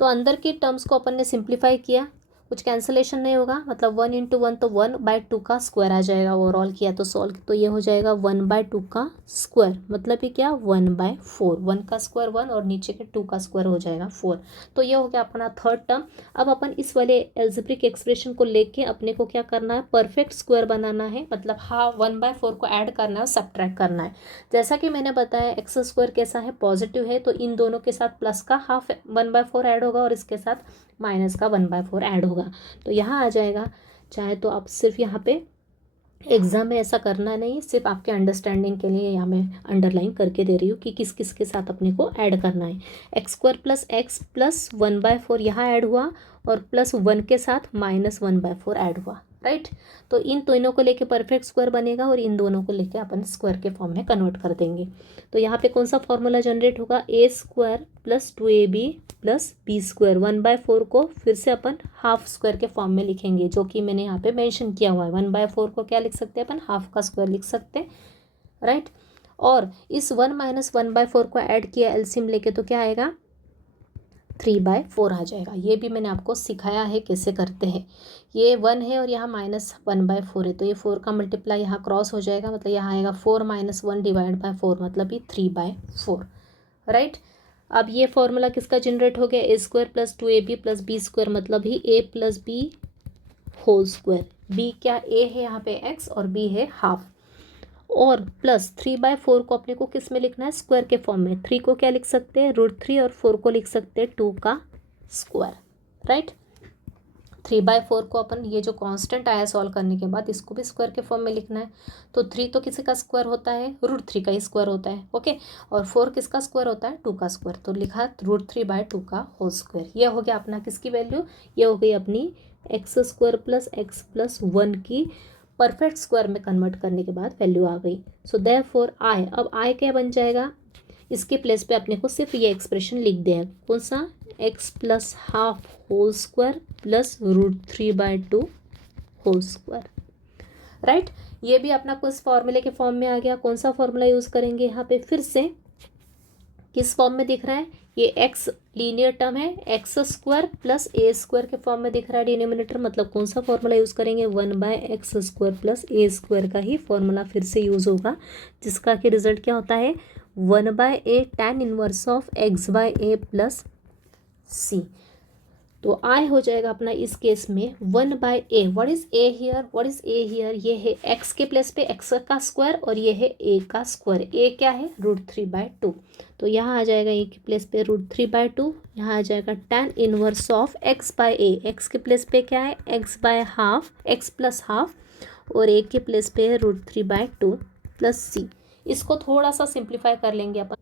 तो अंदर के टर्म्स को अपन ने सिंप्लीफाई किया, कुछ कैंसलेशन नहीं होगा, मतलब 1 × 1 तो 1/2 का स्क्वायर आ जाएगा। ओवरऑल किया तो सॉल्व, तो ये हो जाएगा 1/2 का स्क्वायर, मतलब ये क्या? 1/4। 1 का स्क्वायर 1 और नीचे के 2 का स्क्वायर हो जाएगा 4। तो ये हो गया अपना थर्ड टर्म। अब अपन इस वाले एल्जेब्रिक एक्सप्रेशन को लेके अपने को क्या करना है? परफेक्ट स्क्वायर बनाना है, मतलब हाँ 1/4 को ऐड करना है और सब्ट्रैक्ट करना है। जैसा कि मैंने बताया x² कैसा है? पॉजिटिव है, तो इन दोनों के साथ प्लस का हाफ 1/4 ऐड होगा और इसके साथ माइनस का 1/4 ऐड होगा, तो यहाँ आ जाएगा। चाहे तो आप सिर्फ यहाँ पे एग्जाम में ऐसा करना नहीं, सिर्फ आपके अंडरस्टैंडिंग के लिए यहाँ मैं अंडरलाइन करके दे रही हूँ कि किस किस के साथ अपने को ऐड करना है। x² प्लस x प्लस 1/4 यहाँ ऐड हुआ और प्लस 1 के साथ माइनस 1/4 ऐड हुआ। राइट, तो इन तीनों को लेके परफेक्ट स्क्वायर बनेगा और इन दोनों को लेके अपन स्क्वायर के फॉर्म में कन्वर्ट कर देंगे। तो यहाँ पे कौन सा फॉर्मूला जनरेट होगा? a² plus 2ab plus b²। 1/4 को फिर से अपन हाफ स्क्वायर के फॉर्म में लिखेंगे, जो कि मैंने यहाँ पे मेंशन किया हुआ है। 1/4 को क्या लिख सकते हैं अपन? हाफ का स्क्वायर लिख सकते हैं। राइट, और इस 1 - 1/4 को ऐड किया एलसीएम लेके, तो क्या आएगा? 3/4 आ जाएगा। ये भी मैंने आपको सिखाया है कैसे करते हैं। ये 1 है और यहाँ -1/4 है, तो ये 4 का मल्टीप्लाई यहाँ क्रॉस हो जाएगा, मतलब यहाँ आएगा 4 - 1 / 4, मतलब ये 3/4। राइट, अब ये फॉर्मूला किसका जनरेट हो गया? a² plus 2ab plus b², मतलब ही a plus b whole square. b क्या? a है यहाँ पे x और b है हाफ, और प्लस 3/4 को अपने को किस में लिखना है? स्क्वायर के फॉर्म में। 3 को क्या लिख सकते हैं? √3 और 4 को लिख सकते हैं 2 का स्क्वायर। राइट, 3/4 को अपन ये जो कांस्टेंट आया सॉल्व करने के बाद इसको भी स्क्वायर के फॉर्म में लिखना है। तो 3 तो किसी का स्क्वायर होता है? √3 का ही स्क्वायर होता है। ओके, और 4 किसका स्क्वायर होता है? 2 का स्क्वायर, तो लिखा √3/2 का होल स्क्वायर। ये हो गया अपना किसकी वैल्यू? ये हो गई अपनी x² प्लस x+1 की परफेक्ट स्क्वायर में कन्वर्ट करने के बाद वैल्यू आ गई। सो देयरफॉर आई, अब आई क्या बन जाएगा? इसके प्लेस पे अपने को सिर्फ ये एक्सप्रेशन लिख दिया है। कौन सा? x plus half whole square plus √3/2 whole square. Right. ये भी अपना कुछ फॉर्मूले के फॉर्म में आ गया। कौन सा फॉर्मूला यूज़ करेंगे यहाँ पे, फिर से किस फॉर्म में दिख रहा है, ये एक्स लीनियर टर्म है, x square plus a square के फॉर्म में दिख रहा है डिनोमिनेटर, मतलब कौन सा फॉर्मूला यूज़ करेंगे, 1/x² प्लस ए स्क्वायर का ही फॉर्मूला फिर से यूज़ होगा, जिसका कि रिजल्ट क्या होता है, 1/a tan inverse of x/a plus सी। तो आई हो जाएगा अपना इस केस में 1/a। What is A here, what is A here, ये है x के प्लेस पे x का स्क्वायर और ये है a का स्क्वायर। a क्या है, √3/2। तो यहाँ आ जाएगा a के प्लेस पे √3/2, यहाँ आ जाएगा tan inverse of x/a। x के प्लेस पे क्या है, x/½ x प्लस हाफ, और a के प्लेस पे है √3/2 प्लस c। इसको थोड़ा सा सिंप्लीफाई कर लेंगे अपन,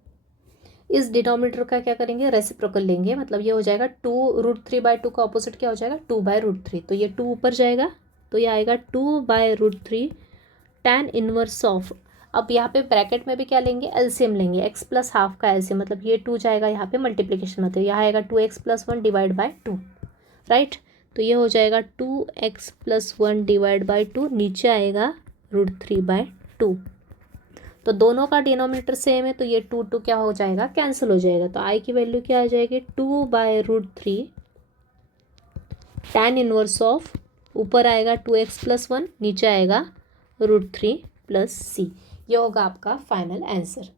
इस डिनोमिनेटर का क्या करेंगे, रेसिप्रोकल लेंगे, मतलब ये हो जाएगा 2√3/2 का ऑपोजिट क्या हो जाएगा, 2/√3। तो ये 2 ऊपर जाएगा तो ये आएगा 2/√3 tan इनवर्स ऑफ, अब यहाँ पे ब्रैकेट में भी क्या लेंगे, एलसीएम लेंगे, x प्लस हाफ का एलसीएम, मतलब ये 2 जाएगा यहाँ पे मल्टीप्लीकेशन, मतलब यहाँ आएगा 2x + 1 डिवाइड बाई 2, राइट। तो ये हो जाएगा 2x + 1 डिवाइड बाई 2, नीचे आएगा √3/2। तो दोनों का डिनोमिनेटर सेम है तो ये 2 क्या हो जाएगा, कैंसिल हो जाएगा। तो आई की वैल्यू क्या आ जाएगी, 2/√3 tan इनवर्स ऑफ, ऊपर आएगा 2x + 1, नीचे आएगा √3 प्लस सी। ये होगा आपका फाइनल आंसर।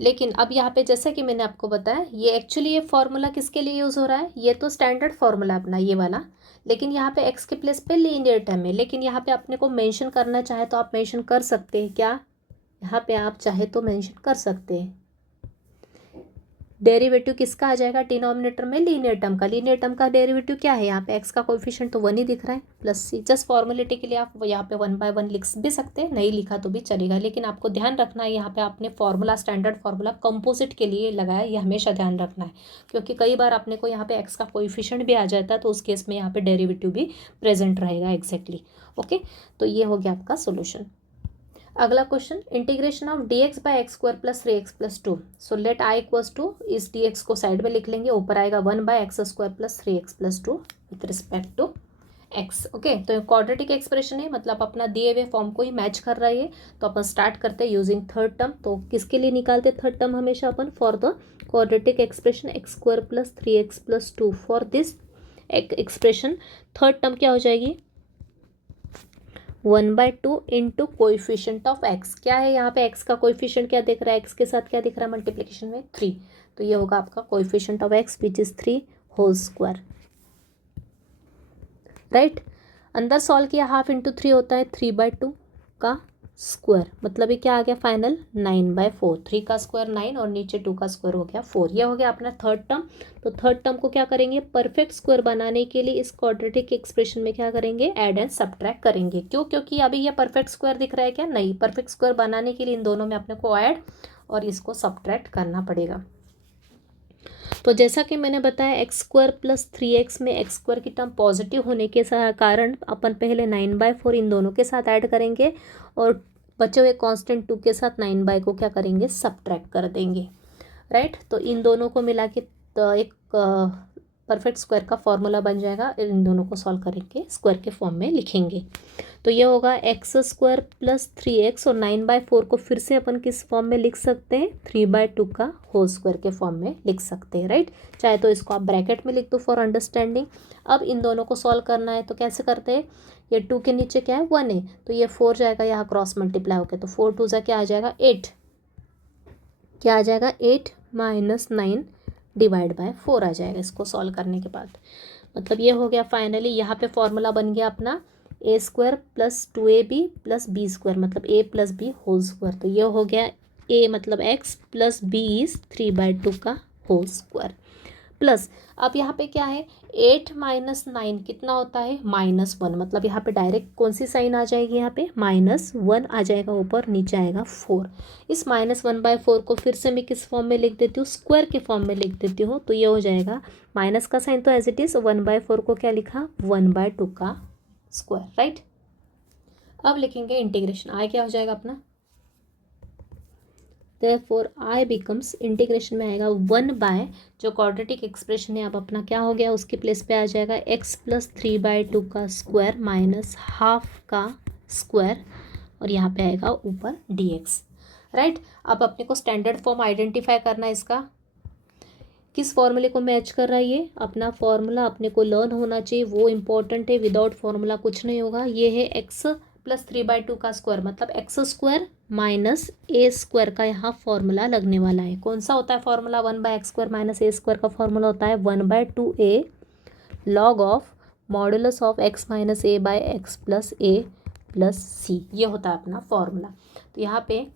लेकिन अब यहाँ पे जैसा कि मैंने आपको बताया, ये एक्चुअली ये फॉर्मूला किसके लिए यूज़ हो रहा है, ये तो स्टैंडर्ड फार्मूला अपना ये वाला, लेकिन यहाँ पे x के प्लेस पे लीनियर टर्म है, लेकिन यहाँ पे अपने को मेंशन करना चाहे तो आप मेंशन कर सकते हैं क्या, यहाँ पे आप चाहे तो मेंशन कर सकते हैं। डेरिवेटिव किसका आ जाएगा डिनोमिनेटर में, लीनियर टर्म का। लीनियर टर्म का डेरिवेटिव क्या है, यहाँ पे x का कोएफिशिएंट तो 1 ही दिख रहा है, प्लस सी। जस्ट फॉर्मेलिटी के लिए आप यहाँ पे 1/1 लिख भी सकते हैं, नहीं लिखा तो भी चलेगा, लेकिन आपको ध्यान रखना है यहाँ पे आपने फॉर्मूला, स्टैंडर्ड फॉर्मूला कंपोजिट के लिए लगाया, ये हमेशा ध्यान रखना है, क्योंकि कई बार अपने को यहाँ पे x का कोएफिशिएंट भी आ जाता है, तो उस केस में यहाँ पे डेरिवेटिव भी प्रेजेंट रहेगा एग्जैक्टली। ओके, तो ये हो गया आपका सोल्यूशन। अगला question, integration of dx/x² plus 3x plus 2। So let i equals to, इस dx को साइड में लिख लेंगे, ऊपर आएगा 1/x² plus 3x plus 2 with respect to x। Okay, तो क्वाड्रेटिक एक्सप्रेशन है, मतलब अपना दिए हुए फॉर्म को ही मैच कर रहा है। तो अपन स्टार्ट करते हैं यूजिंग थर्ड टर्म। तो किसके लिए निकालते थर्ड टर्म हमेशा अपन, for the quadratic expression x² plus 3x plus 2। For this expression third term क्या हो जाएगी, 1/2 इंटू कोइफिशिएंट ऑफ x। क्या है यहाँ पे x का कोइफिशिएंट क्या दिख रहा है, x के साथ क्या दिख रहा है मल्टीप्लिकेशन में, 3। तो ये होगा आपका coefficient of x which is 3 whole square, right. अंदर सॉल्व किया, 1/2 इंटू 3 होता है 3/2 का स्क्वायर, मतलब ये क्या आ गया फाइनल 9/4। 3 का स्क्वायर 9 और नीचे 2 का स्क्वायर हो गया 4। ये हो गया अपना थर्ड टर्म। तो थर्ड टर्म को क्या करेंगे, परफेक्ट स्क्वायर बनाने के लिए इस क्वाड्रेटिक एक्सप्रेशन में क्या करेंगे, ऐड एंड सब्ट्रैक्ट करेंगे। क्यों, क्योंकि अभी ये परफेक्ट स्क्वायर दिख रहा है क्या, नहीं। परफेक्ट स्क्वायर बनाने के लिए इन दोनों में अपने को ऐड और इसको सब्ट्रैक्ट करना पड़ेगा। तो जैसा कि मैंने बताया x² प्लस 3x में x² की टर्म पॉजिटिव होने के कारण अपन पहले 9/4 इन दोनों के साथ ऐड करेंगे और बचे हुए कांस्टेंट 2 के साथ 9 को क्या करेंगे, सब्ट्रैक्ट कर देंगे, राइट। तो इन दोनों को मिला के तो एक परफेक्ट स्क्वायर का फॉर्मूला बन जाएगा। इन दोनों को सॉल्व करके स्क्वायर के फॉर्म में लिखेंगे। तो ये होगा x² प्लस 3x, और 9/4 को फिर से अपन किस फॉर्म में लिख सकते हैं, 3/2 का होल स्क्वायर के फॉर्म में लिख सकते हैं, राइट। चाहे तो इसको आप ब्रैकेट में लिख दो फॉर अंडरस्टैंडिंग। अब इन दोनों को सॉल्व करना है तो कैसे करते हैं, ये 2 के नीचे क्या है 1 है, तो ये 4 जाएगा यहाँ क्रॉस मल्टीप्लाई होकर, तो 4 2 क्या आ जाएगा 8, क्या आ जाएगा 8 - 9 डिवाइड बाय 4 आ जाएगा इसको सॉल्व करने के बाद। मतलब ये हो गया फाइनली, यहाँ पे फॉर्मूला बन गया अपना a² plus 2ab plus b², मतलब a plus B whole square. तो ये हो गया a मतलब x प्लस b इज 3/2 का होल स्क्वायर, प्लस अब यहाँ पे क्या है 8 - 9 कितना होता है -1, मतलब यहाँ पे डायरेक्ट कौन सी साइन आ जाएगी, यहाँ पे -1 आ जाएगा ऊपर, नीचे आएगा 4। इस -1/4 को फिर से मैं किस फॉर्म में लिख देती हूँ, स्क्वायर के फॉर्म में लिख देती हूँ। तो ये हो जाएगा माइनस का साइन तो एज इट इज़, 1/4 को क्या लिखा 1/2 का स्क्वायर, राइट। अब लिखेंगे इंटीग्रेशन, आई क्या हो जाएगा अपना, therefore I बिकम्स, इंटीग्रेशन में आएगा 1/, जो क्वाड्रेटिक एक्सप्रेशन है अब अपना क्या हो गया, उसके प्लेस पे आ जाएगा x प्लस 3/2 का स्क्वायर माइनस हाफ का स्क्वायर और यहाँ पे आएगा ऊपर dx, राइट। अब अपने को स्टैंडर्ड फॉर्म आइडेंटिफाई करना है इसका, किस फॉर्मूले को मैच कर रहा है ये अपना फॉर्मूला अपने को लर्न होना चाहिए, वो इंपॉर्टेंट है। विदाउट फॉर्मूला कुछ नहीं होगा। ये है x प्लस 3/2 का स्क्वायर, मतलब x square minus a square का यहाँ फॉर्मूला लगने वाला है। कौन सा होता है formula? 1/x² minus a square का फॉर्मूला होता है 1/2a log of modulus of x minus a by x plus a plus c, ये होता है अपना फॉर्मूला। तो यहाँ पे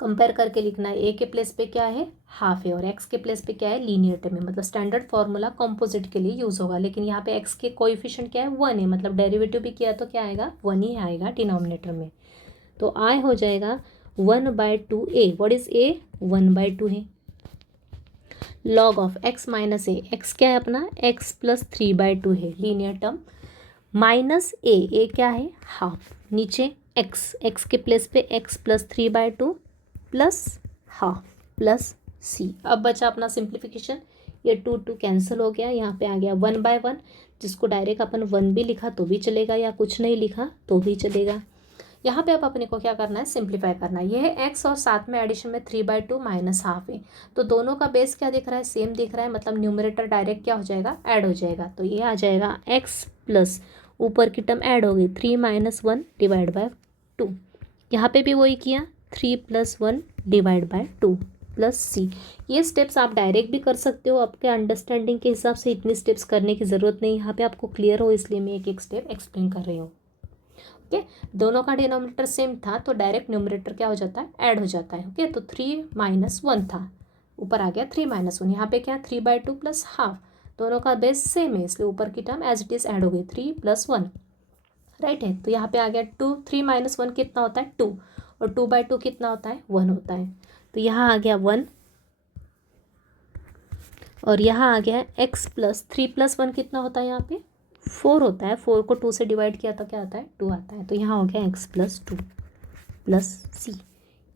कंपेयर करके लिखना है, ए के प्लेस पे क्या है हाफ है और एक्स के प्लेस पे क्या है लीनियर टर्म है, मतलब स्टैंडर्ड फॉर्मूला कंपोजिट के लिए यूज़ होगा। लेकिन यहाँ पे एक्स के कोएफिशिएंट क्या है 1 है, मतलब डेरिवेटिव भी किया तो क्या आएगा 1 ही आएगा डिनोमिनेटर में। तो आई हो जाएगा 1/2a, व्हाट इज ए 1/2 है, log of x minus A, x क्या है अपना x प्लस 3/2 है लीनियर टर्म, माइनस ए क्या है हाफ, नीचे x के प्लेस पे x plus 3/2 plus half plus c. अब बचा अपना सिंप्लीफिकेशन, ये 2 कैंसिल हो गया, यहाँ पे आ गया 1/1, जिसको डायरेक्ट अपन 1 भी लिखा तो भी चलेगा या कुछ नहीं लिखा तो भी चलेगा। यहाँ पे अब अपने को क्या करना है सिंप्लीफाई करना है। ये है x और साथ में एडिशन में 3/2 माइनस हाफ है, तो दोनों का बेस क्या दिख रहा है सेम दिख रहा है, मतलब न्यूमरेटर डायरेक्ट क्या हो जाएगा ऐड हो जाएगा। तो ये आ जाएगा x प्लस ऊपर की टर्म ऐड हो गई 3 - 1 डिवाइड बाय 2, यहाँ पे भी वही किया 3 + 1 डिवाइड बाय 2 प्लस सी। ये स्टेप्स आप डायरेक्ट भी कर सकते हो, आपके अंडरस्टैंडिंग के हिसाब से इतनी स्टेप्स करने की ज़रूरत नहीं, यहाँ पे आपको क्लियर हो इसलिए मैं एक एक स्टेप एक्सप्लेन कर रही हूँ। ओके, दोनों का डिनोमिनेटर सेम था तो डायरेक्ट न्यूमरेटर क्या हो जाता है ऐड हो जाता है। ओके, तो 3 - 1 था, ऊपर आ गया 3 - 1, यहाँ पे क्या 3/2 प्लस हाफ, दोनों का बेस सेम है इसलिए ऊपर की term as it is add हो गई 3 + 1, राइट है। तो यहाँ पे आ गया 2, 3 - 1 कितना होता है 2 और 2/2 कितना होता है 1 होता है, तो यहाँ आ गया 1 और यहाँ आ गया x प्लस 3 + 1 कितना होता है यहाँ पे 4 होता है, 4 को 2 से डिवाइड किया तो क्या आता है 2 आता है, तो यहाँ हो गया x प्लस 2 प्लस सी,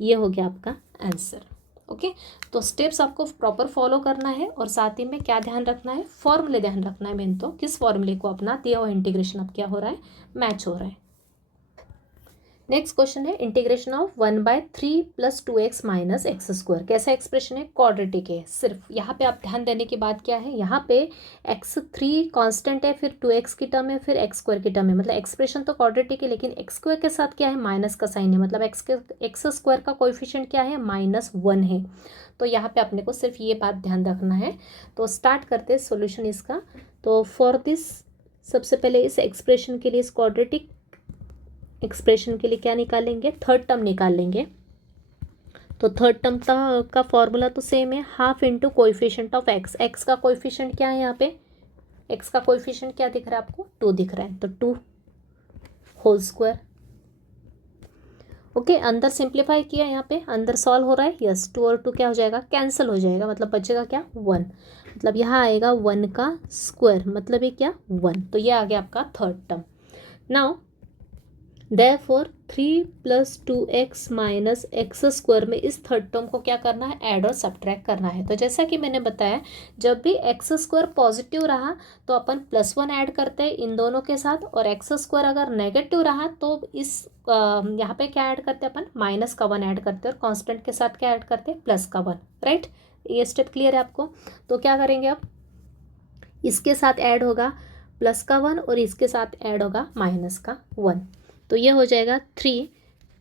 ये हो गया आपका आंसर। ओके, तो स्टेप्स आपको प्रॉपर फॉलो करना है और साथ ही में क्या ध्यान रखना है फॉर्मूले ध्यान रखना है मेन, तो किस फॉर्मूले को अपना दिया हुआ इंटीग्रेशन अब क्या हो रहा है मैच हो रहा है। नेक्स्ट क्वेश्चन है integration of 1/3 + 2x minus x square, कैसा एक्सप्रेशन है क्वाड्रेटिक है। सिर्फ यहाँ पे आप ध्यान देने की बात क्या है, यहाँ पे x3 कांस्टेंट है, फिर 2x की टर्म है, फिर x स्क्वायर की टर्म है, मतलब एक्सप्रेशन तो क्वाड्रेटिक है लेकिन x स्क्वायर के साथ क्या है माइनस का साइन है, मतलब एक्स स्क्वायर का कोएफिशिएंट क्या है -1 है। तो यहाँ पे अपने को सिर्फ ये बात ध्यान रखना है। तो स्टार्ट करते हैं सोल्यूशन इसका। तो फॉर दिस सबसे पहले इस एक्सप्रेशन के लिए, इस क्वाड्रेटिक एक्सप्रेशन के लिए क्या निकालेंगे थर्ड टर्म निकाल लेंगे। तो थर्ड टर्म का फॉर्मूला तो सेम है, half into coefficient of x, x का कोएफिशिएंट क्या है यहाँ पे x का कोएफिशिएंट क्या दिख रहा है आपको 2 दिख रहा है, तो 2 होल स्क्वायर। ओके, अंदर सिंप्लीफाई किया, यहाँ पे अंदर सॉल्व हो रहा है, यस 2 और 2 क्या हो जाएगा कैंसिल हो जाएगा, मतलब बचेगा क्या 1, मतलब यहाँ आएगा 1 का स्क्वायर, मतलब ये क्या 1, तो ये आ गया आपका third term. Now therefore 3 + 2x minus x square में इस थर्ड टर्म को क्या करना है ऐड और सब्ट्रैक्ट करना है। तो जैसा कि मैंने बताया जब भी एक्स स्क्वायर पॉजिटिव रहा तो अपन +1 ऐड करते हैं इन दोनों के साथ, और एक्स स्क्वायर अगर नेगेटिव रहा तो इस यहाँ पे क्या ऐड करते हैं अपन -1 ऐड करते हैं, और कांस्टेंट के साथ क्या ऐड करते हैं +1, राइट। ये स्टेप क्लियर है आपको। तो क्या करेंगे अब इसके साथ ऐड होगा +1 और इसके साथ ऐड होगा -1, तो ये हो जाएगा 3,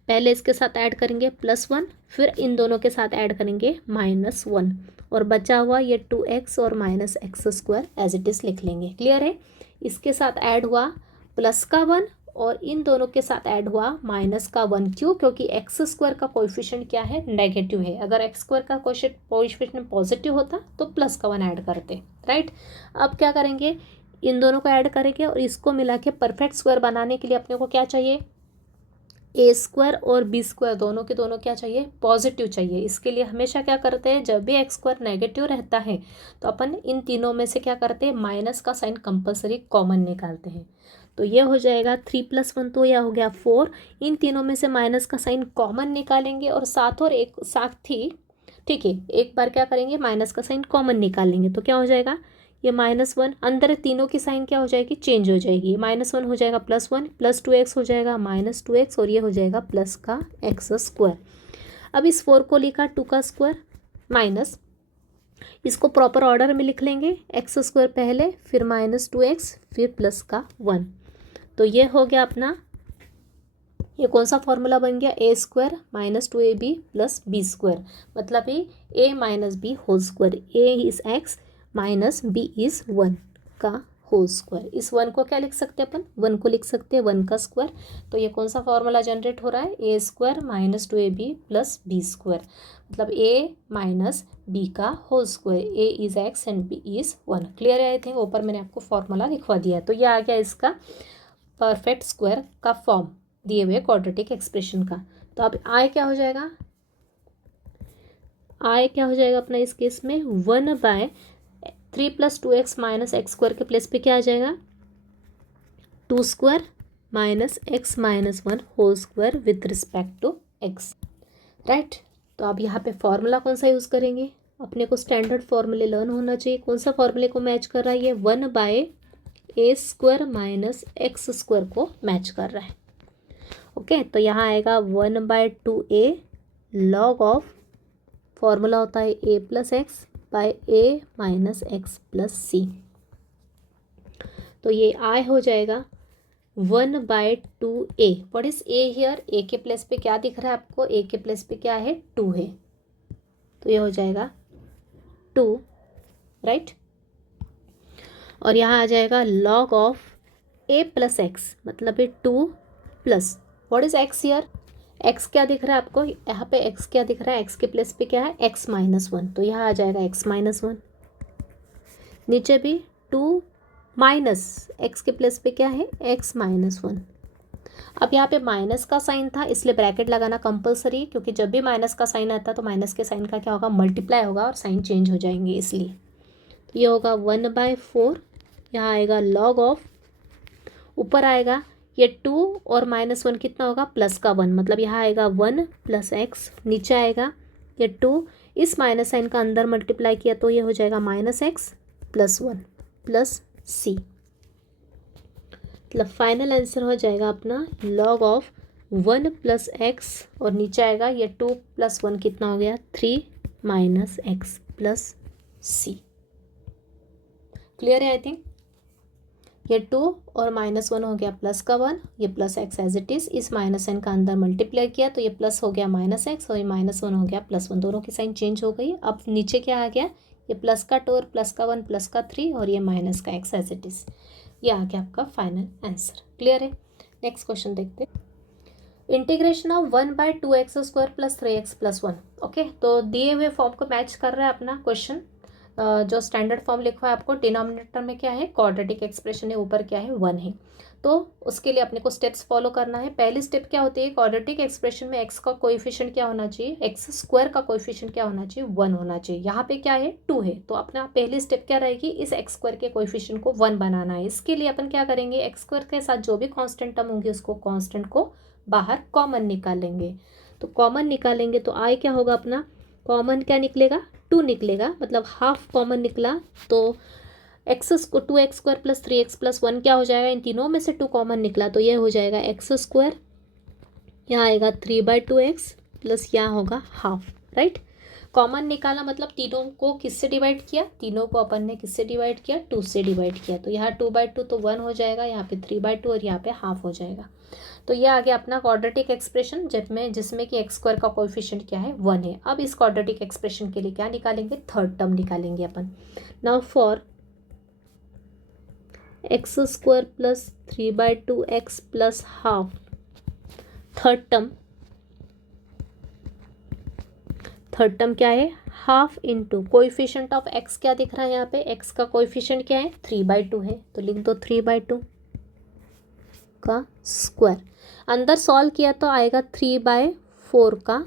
पहले इसके साथ ऐड करेंगे +1 फिर इन दोनों के साथ ऐड करेंगे -1 और बचा हुआ ये 2x और minus x square as it is लिख लेंगे। क्लियर है। इसके साथ ऐड हुआ +1 और इन दोनों के साथ ऐड हुआ -1, क्यों, क्योंकि एक्स स्क्वायर का कोएफिशिएंट क्या है नेगेटिव है, अगर एक्स स्क्वायर का कोएफिशिएंट पॉजिटिव होता तो +1 ऐड करते, राइट। अब क्या करेंगे इन दोनों को ऐड करेंगे और इसको मिला के परफेक्ट स्क्वायर बनाने के लिए अपने को क्या चाहिए ए स्क्वायर और बी स्क्वायर दोनों के दोनों क्या चाहिए पॉजिटिव चाहिए। इसके लिए हमेशा क्या करते हैं जब भी एक्स स्क्वायर नेगेटिव रहता है तो अपन इन तीनों में से क्या करते हैं माइनस का साइन कंपलसरी कॉमन निकालते हैं। तो ये हो जाएगा 3 + 1 तो यह हो गया 4, इन तीनों में से माइनस का साइन कॉमन निकालेंगे और साथ ही ठीक है एक बार क्या करेंगे माइनस का साइन कॉमन निकालेंगे, तो क्या हो जाएगा ये -1, अंदर तीनों की साइन क्या हो जाएगी, चेंज हो जाएगी। -1 हो जाएगा +1, +2x हो जाएगा -2x, और ये हो जाएगा प्लस का x²। अब इस 4 को लिखा 2 का स्क्वायर माइनस, इसको प्रॉपर ऑर्डर में लिख लेंगे, x² पहले, फिर -2x, फिर प्लस का 1। तो ये हो गया अपना, ये कौन सा फॉर्मूला बन गया, a² - 2ab + b², मतलब ये a - b whole square, a is x minus b is 1 का होल स्क्वायर। इस 1 को क्या लिख सकते हैं अपन, 1 को लिख सकते हैं 1 का स्क्वायर। तो ये कौन सा फॉर्मूला जनरेट हो रहा है, a² - 2ab + b², मतलब a - b का whole square, a is x and b is 1। Clear है? आई थिंक ऊपर मैंने आपको फॉर्मूला लिखवा दिया है। तो ये आ गया इसका परफेक्ट स्क्वायर का फॉर्म दिए हुए क्वाड्रेटिक एक्सप्रेशन का। तो अब आय क्या हो जाएगा, आय क्या हो जाएगा अपना इस केस में, 1/3 + 2x - x² के प्लेस पे क्या आ जाएगा, 2² - x - 1 whole square with respect to x, right. तो अब यहाँ पे फॉर्मूला कौन सा यूज़ करेंगे, अपने को स्टैंडर्ड फॉर्मूले लर्न होना चाहिए। कौन सा फॉर्मूले को मैच कर रहा है, ये 1/a² - x² को मैच कर रहा है। ओके, तो यहाँ आएगा 1/2a log ऑफ, फॉर्मूला होता है a + x by a - x + c। तो ये i हो जाएगा 1/2a। What is a here, a के प्लेस पे क्या दिख रहा है आपको, a के प्लेस पे क्या है, 2 है, तो ये हो जाएगा 2, राइट। और यहाँ आ जाएगा log ऑफ a + x, मतलब ये 2 plus, what is x here, x क्या दिख रहा है आपको, यहाँ पे x क्या दिख रहा है, x के प्लेस पे क्या है, x - 1, तो यहाँ आ जाएगा x - 1। नीचे भी 2 माइनस x के प्लेस पे क्या है, x - 1। अब यहाँ पे माइनस का साइन था इसलिए ब्रैकेट लगाना कंपलसरी है, क्योंकि जब भी माइनस का साइन आता है तो माइनस के साइन का क्या होगा, मल्टीप्लाई होगा और साइन चेंज हो जाएंगे, इसलिए तो ये होगा 1/4। यहाँ आएगा log ऑफ, ऊपर आएगा ये 2 और -1 कितना होगा, प्लस का 1, मतलब यहाँ आएगा 1 + x, नीचे आएगा ये 2, इस माइनस साइन का अंदर मल्टीप्लाई किया तो ये हो जाएगा -x + 1 + c, मतलब फाइनल आंसर हो जाएगा अपना log ऑफ 1 + x, और नीचे आएगा ये 2 + 1 कितना हो गया, 3 - x + c। क्लियर है? आई थिंक ये 2 और -1 हो गया प्लस का 1, ये plus x as it is, इस माइनस साइन का अंदर मल्टीप्लाई किया तो ये प्लस हो गया -x, और ये -1 हो गया +1, दोनों की साइन चेंज हो गई। अब नीचे क्या आ गया, ये प्लस का 2 और प्लस का 1 प्लस का 3, और ये माइनस का x एज इट इज़। ये आ गया आपका फाइनल आंसर। क्लियर है? नेक्स्ट क्वेश्चन देखते हैं। Integration of 1/2x² + 3x + 1। Okay, तो दिए हुए फॉर्म को मैच कर रहा है अपना क्वेश्चन, जो स्टैंडर्ड फॉर्म लिखा है आपको, डिनोमिनेटर में क्या है, क्वाड्रेटिक एक्सप्रेशन है, ऊपर क्या है, 1 है। तो उसके लिए अपने को स्टेप्स फॉलो करना है। पहली स्टेप क्या होती है, क्वाड्रेटिक एक्सप्रेशन में x का कोएफिशिएंट क्या होना चाहिए, x² का कोएफिशिएंट क्या होना चाहिए, 1 होना चाहिए। यहाँ पे क्या है, 2 है, तो अपना पहली स्टेप क्या रहेगी, इस x² के कोएफिशिएंट को 1 बनाना है। इसके लिए अपन क्या करेंगे, x² के साथ जो भी कांस्टेंट टर्म होंगे उसको कांस्टेंट को बाहर कॉमन निकालेंगे। तो कॉमन निकालेंगे तो आई क्या होगा अपना, कॉमन क्या निकलेगा, 2 निकलेगा, मतलब हाफ कॉमन निकला, तो x² + 3x + 1 क्या हो जाएगा, इन तीनों में से 2 कॉमन निकला तो ये हो जाएगा x², यहाँ आएगा 3/2x प्लस यहाँ होगा हाफ, राइट। कॉमन निकाला मतलब तीनों को किससे डिवाइड किया, तीनों को अपन ने किससे डिवाइड किया, 2 से डिवाइड किया, तो यहाँ 2/2 तो 1 हो जाएगा, यहाँ पे 3/2 और यहाँ पे हाफ हो जाएगा। तो ये आ गया अपना क्वाड्रेटिक एक्सप्रेशन जिसमें कि x² का कोएफिशिएंट क्या है, 1 है। अब इस क्वाड्रेटिक एक्सप्रेशन के लिए क्या निकालेंगे, थर्ड टर्म निकालेंगे अपन। Now for x² + 3/2x + half, third term क्या है, half into coefficient of x क्या दिख रहा है यहाँ पे, x का कोएफिशिएंट क्या है, 3/2 है, तो लिख दो 3/2 का स्क्वायर। अंदर सॉल्व किया तो आएगा 3/4 का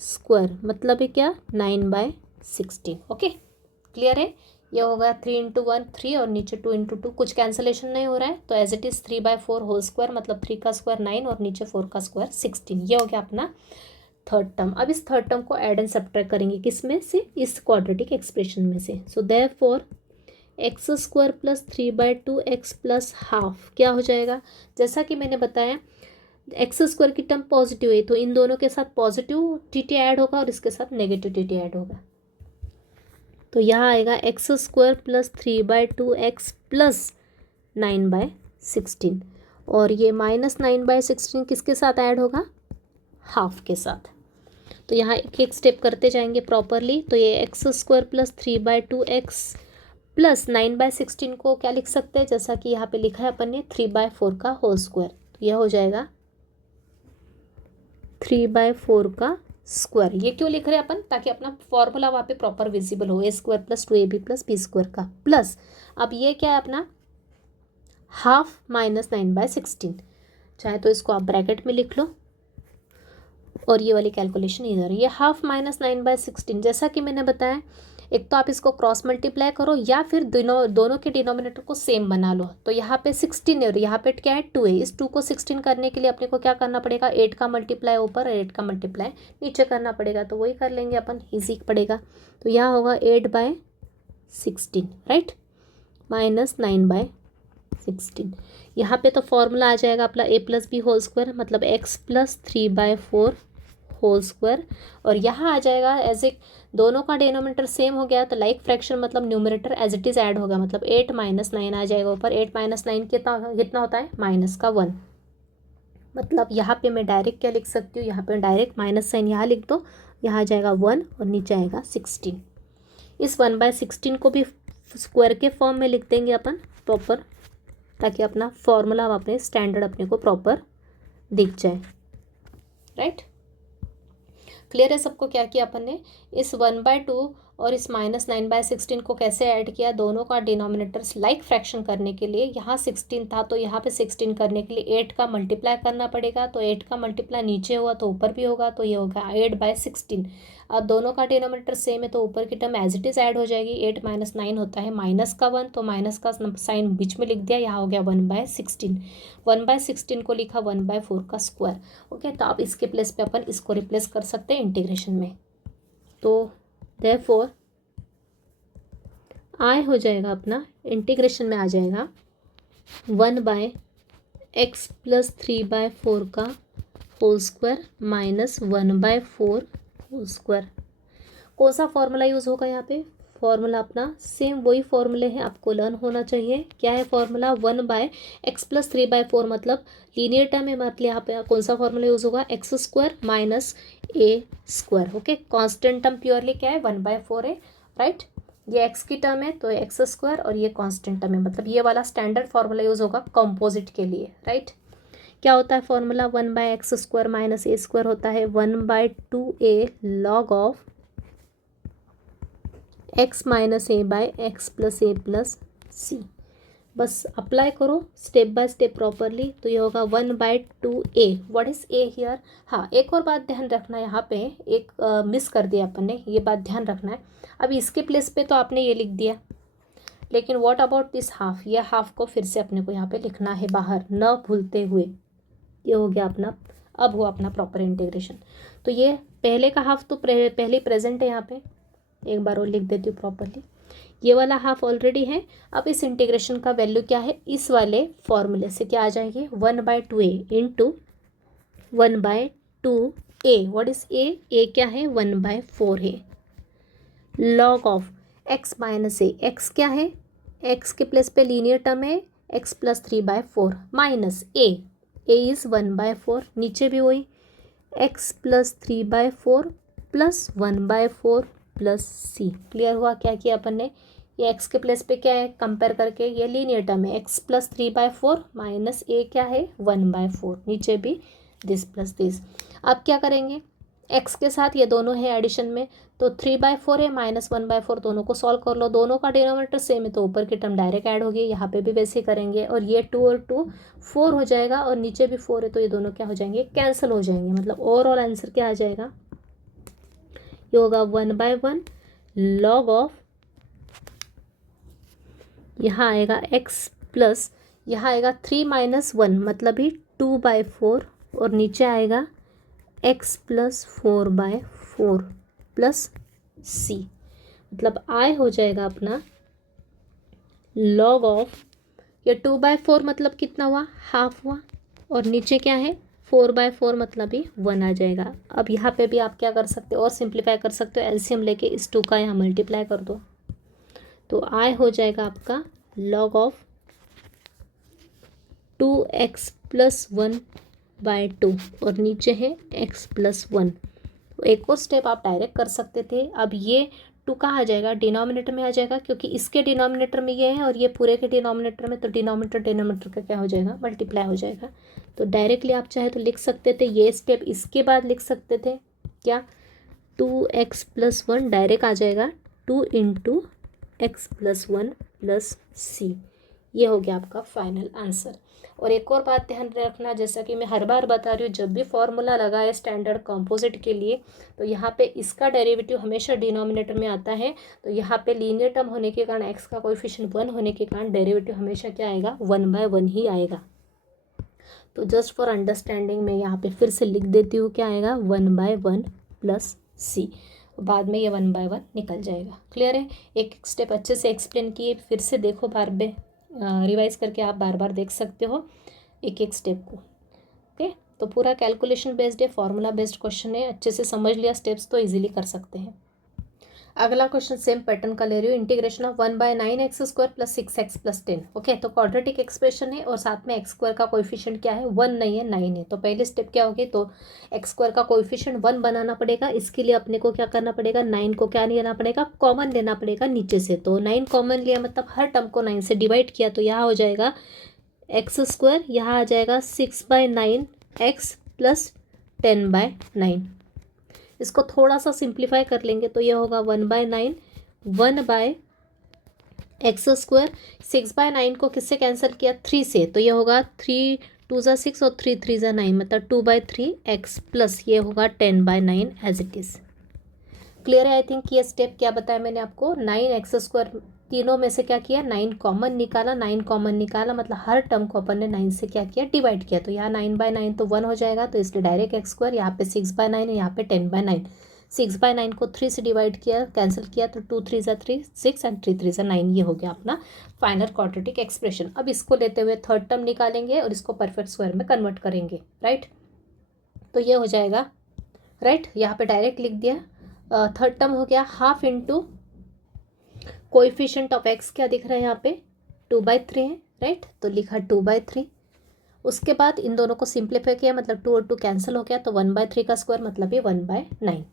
स्क्वायर, मतलब है क्या, 9/16। ओके, क्लियर है? ये होगा 3 × 1 3 और नीचे 2 × 2, कुछ कैंसलेशन नहीं हो रहा है, तो as it is 3/4 whole square, मतलब 3 का स्क्वायर 9 और नीचे 4 का स्क्वायर 16। ये हो गया अपना थर्ड टर्म। अब इस थर्ड टर्म को ऐड एंड सब्ट्रैक्ट करेंगे किस में से, इस क्वाड्रेटिक एक्सप्रेशन में से। So therefore x square plus 3/2 x plus half क्या हो जाएगा, जैसा कि मैंने बताया एक्स स्क्वायर की टर्म पॉजिटिव है तो इन दोनों के साथ पॉजिटिव टी टी ऐड होगा और इसके साथ नेगेटिव टी टी ऐड होगा। तो यहाँ आएगा x square plus 3/2 x plus 9/16 और ये -9/16 किसके साथ ऐड होगा, हाफ के साथ। तो यहाँ एक एक स्टेप करते जाएंगे प्रॉपरली। तो ये x square plus 3/2 x plus 9/16 को क्या लिख सकते हैं, जैसा कि यहाँ पे लिखा है अपन ने 3/4 का होल स्क्वायर। तो यह हो जाएगा 3/4 का स्क्वायर। ये क्यों लिख रहे हैं अपन, ताकि अपना फॉर्मूला वहाँ पे प्रॉपर विजिबल हो, A² plus 2AB plus B² का प्लस। अब ये क्या है अपना हाफ -9/16, चाहे तो इसको आप ब्रैकेट में लिख लो और ये वाली कैलकुलेशन इधर। ये हाफ -9/16 जैसा कि मैंने बताया, एक तो आप इसको क्रॉस मल्टीप्लाई करो या फिर दोनों के डिनोमिनेटर को सेम बना लो। तो यहाँ पे 16 है और यहाँ पे क्या है 2 है। इस 2 को 16 करने के लिए अपने को क्या करना पड़ेगा, 8 का मल्टीप्लाई ऊपर और 8 का मल्टीप्लाई नीचे करना पड़ेगा। तो वही कर लेंगे अपन, ईजी पड़ेगा। तो यहाँ होगा 8/16 राइट, -9/16। यहाँ पे तो फॉर्मूला आ जाएगा अपना a + b होल स्क्वायर, मतलब x प्लस 3/4 होल स्क्वायर। और यहाँ आ जाएगा एज ए दोनों का डिनोमिनेटर सेम हो गया तो लाइक फ्रैक्शन मतलब numerator as it is add होगा, मतलब 8 - 9 आ जाएगा ऊपर। 8 - 9 कितना होता है, -1। मतलब यहाँ पे मैं डायरेक्ट क्या लिख सकती हूँ, यहाँ पे डायरेक्ट माइनस साइन यहाँ लिख दो, यहाँ आ जाएगा 1 और नीचे आएगा 16। इस 1/16 को भी स्क्वायर के फॉर्म में लिख देंगे अपन प्रॉपर, ताकि अपना फॉर्मूला अपने स्टैंडर्ड अपने को प्रॉपर दिख जाए। राइट, क्लियर है सबको क्या किया अपन ने, इस 1/2 और इस -9/16 को कैसे ऐड किया, दोनों का डिनोमिनेटर्स लाइक फ्रैक्शन करने के लिए। यहाँ 16 था तो यहाँ पे 16 करने के लिए 8 का मल्टीप्लाई करना पड़ेगा। तो 8 का मल्टीप्लाई नीचे हुआ तो ऊपर भी होगा, तो ये होगा 8/16। अब दोनों का डिनोमिनेटर सेम है तो ऊपर की term as it is add हो जाएगी। 8 - 9 होता है -1, तो माइनस का साइन बीच में लिख दिया, यहाँ हो गया 1/16। 1/16 को लिखा 1/4 का स्क्वायर। ओके, तो आप इसके प्लेस पे अपन इसको रिप्लेस कर सकते हैं इंटीग्रेशन में। तो देयरफॉर आई हो जाएगा अपना इंटीग्रेशन में आ जाएगा 1/x प्लस 3/4 का whole square minus 1/4 whole square. कौन सा फॉर्मूला यूज़ होगा यहाँ पे, फॉर्मूला अपना सेम वही फॉर्मूले हैं, आपको लर्न होना चाहिए। क्या है फॉर्मूला, 1/x प्लस 3/4 मतलब लीनियर टर्म है, मतलब यहाँ पे कौन सा फॉर्मूला यूज़ होगा, x² minus a²। Okay, constant term purely क्या है 1/4 है। राइट, ये x की टर्म है तो x² और ये कांस्टेंट टर्म है, मतलब ये वाला स्टैंडर्ड फॉर्मूला यूज़ होगा कंपोजिट के लिए। राइट, क्या होता है फॉर्मूला, 1/x² माइनस a² होता है 1/2a log of x minus a/x plus a plus c। बस अप्लाई करो स्टेप बाय स्टेप प्रॉपरली। तो ये होगा 1/2a। What is a here, हाँ एक और बात ध्यान रखना, यहाँ पे एक मिस कर दिया अपन ने, ये बात ध्यान रखना है। अब इसके प्लेस पे तो आपने ये लिख दिया, लेकिन व्हाट अबाउट दिस हाफ, ये हाफ को फिर से अपने को यहाँ पे लिखना है बाहर, न भूलते हुए। ये हो गया अपना, अब हुआ अपना प्रॉपर इंटीग्रेशन। तो ये पहले का हाफ तो पहले प्रेजेंट है यहाँ पे, एक बार और लिख देती हूँ प्रॉपरली। ये वाला हाफ ऑलरेडी है। अब इस इंटीग्रेशन का वैल्यू क्या है, इस वाले फॉर्मूले से क्या आ जाएगी, 1/2a into 1/2a। What is a क्या है 1/4 है, log of x minus a। x क्या है, x के प्लेस पे लीनियर टर्म है x plus 3/4 minus a is 1/4, नीचे भी वही x plus 3/4 plus 1/4 plus c। Clear हुआ क्या किया अपन ने, ये x के प्लेस पे क्या है कंपेयर करके, ये लीनियर टर्म है x प्लस 3/4 माइनस a क्या है 1/4, नीचे भी दिस प्लस दिस। अब क्या करेंगे, x के साथ ये दोनों है एडिशन में, तो 3/4 है माइनस 1/4, दोनों को सॉल्व कर लो। दोनों का डिनोमिनेटर सेम है तो ऊपर की टर्म डायरेक्ट ऐड होगी, यहाँ पे भी वैसे करेंगे। और ये 2 और 2 4 हो जाएगा और नीचे भी 4 है तो ये दोनों क्या हो जाएंगे, कैंसिल हो जाएंगे। मतलब ओवरऑल आंसर क्या आ जाएगा, ये होगा 1/1 लॉग ऑफ, यहाँ आएगा x प्लस, यहाँ आएगा 3 - 1 मतलब ही 2/4 और नीचे आएगा x प्लस 4/4 प्लस c। मतलब i हो जाएगा अपना लॉग ऑफ, ये 2/4 मतलब कितना हुआ, हाफ हुआ, और नीचे क्या है 4/4 मतलब ही 1 आ जाएगा। अब यहाँ पे भी आप क्या कर सकते हो और सिंप्लीफाई कर सकते हो, एलसीएम लेके इस 2 का यहाँ मल्टीप्लाई कर दो, तो आई हो जाएगा आपका लॉग ऑफ 2x+1/2 और नीचे है x+1। एक और स्टेप आप डायरेक्ट कर सकते थे। अब ये 2 कहाँ आ जाएगा, डिनोमिनेटर में आ जाएगा, क्योंकि इसके डिनोमिनेटर में ये है और ये पूरे के डिनोमिनेटर में, तो डिनोमिनेटर का क्या हो जाएगा, मल्टीप्लाई हो जाएगा। तो डायरेक्टली आप चाहे तो लिख सकते थे ये स्टेप, इसके बाद लिख सकते थे क्या, 2x+1 डायरेक्ट आ जाएगा 2 × x+1 + c। ये हो गया आपका फाइनल आंसर। और एक और बात ध्यान रखना, जैसा कि मैं हर बार बता रही हूँ, जब भी फॉर्मूला लगाए स्टैंडर्ड कंपोजिट के लिए, तो यहाँ पे इसका डेरिवेटिव हमेशा डिनोमिनेटर में आता है। तो यहाँ पे लीनियर टर्म होने के कारण, एक्स का कोएफिशिएंट 1 होने के कारण डेरिवेटिव हमेशा क्या आएगा, 1/1 ही आएगा। तो जस्ट फॉर अंडरस्टैंडिंग मैं यहाँ पे फिर से लिख देती हूँ, क्या आएगा 1/1 + c, बाद में ये 1/1 निकल जाएगा। क्लियर है, एक एक स्टेप अच्छे से एक्सप्लेन किए, फिर से देखो, बार बार रिवाइज करके आप बार बार देख सकते हो एक एक स्टेप को। ओके, तो पूरा कैलकुलेशन बेस्ड है, फॉर्मूला बेस्ड क्वेश्चन है, अच्छे से समझ लिया स्टेप्स तो इजीली कर सकते हैं। अगला क्वेश्चन सेम पैटर्न का ले रही हूँ, integration of 1/9x² + 6x + 10। Okay, तो क्वाड्रेटिक एक्सप्रेशन है और साथ में x² का कोएफिशिएंट क्या है, 1 नहीं है 9 है। तो पहले स्टेप क्या होगी, तो x² का कोएफिशिएंट 1 बनाना पड़ेगा। इसके लिए अपने को क्या करना पड़ेगा, 9 को क्या लेना पड़ेगा, कॉमन लेना पड़ेगा नीचे से। तो 9 कॉमन लिया मतलब हर टर्म को 9 से डिवाइड किया, तो यहाँ हो जाएगा x², यहाँ आ जाएगा 6/9x + 10/9। इसको थोड़ा सा सिंप्लीफाई कर लेंगे तो ये होगा 1/9, 1/x²। 6/9 को किससे कैंसिल किया, 3 से, तो ये होगा 3 2 ज़ा 6 और 3 3 ज़ा 9, मतलब 2/3x प्लस ये होगा 10/9 एज इट इज़। क्लियर है आई थिंक। ये स्टेप क्या बताया मैंने आपको, 9x², तीनों में से क्या किया, 9 कॉमन निकाला, 9 कॉमन निकाला मतलब हर टर्म को अपन ने 9 से क्या किया, डिवाइड किया। तो यहाँ 9/9 तो 1 हो जाएगा, तो इसलिए डायरेक्ट x², यहाँ पे 6/9 है, यहाँ पे 10/9। 6/9 को 3 से डिवाइड किया, कैंसिल किया, तो 2 3 ज़ा 3 6 एंड 3 3 ज़ा 9। ये हो गया अपना फाइनल क्वाड्रेटिक एक्सप्रेशन। अब इसको लेते हुए थर्ड टर्म निकालेंगे और इसको परफेक्ट स्क्वायर में कन्वर्ट करेंगे, राइट। तो ये हो जाएगा, राइट, यहाँ पे डायरेक्ट लिख दिया। थर्ड टर्म हो गया half into coefficient of x, क्या दिख रहा है यहाँ पे 2/3 है, राइट, तो लिखा 2/3। उसके बाद इन दोनों को सिंप्लीफाई किया, मतलब 2 और 2 कैंसिल हो गया, तो 1/3 का स्क्वायर मतलब ये 1/9।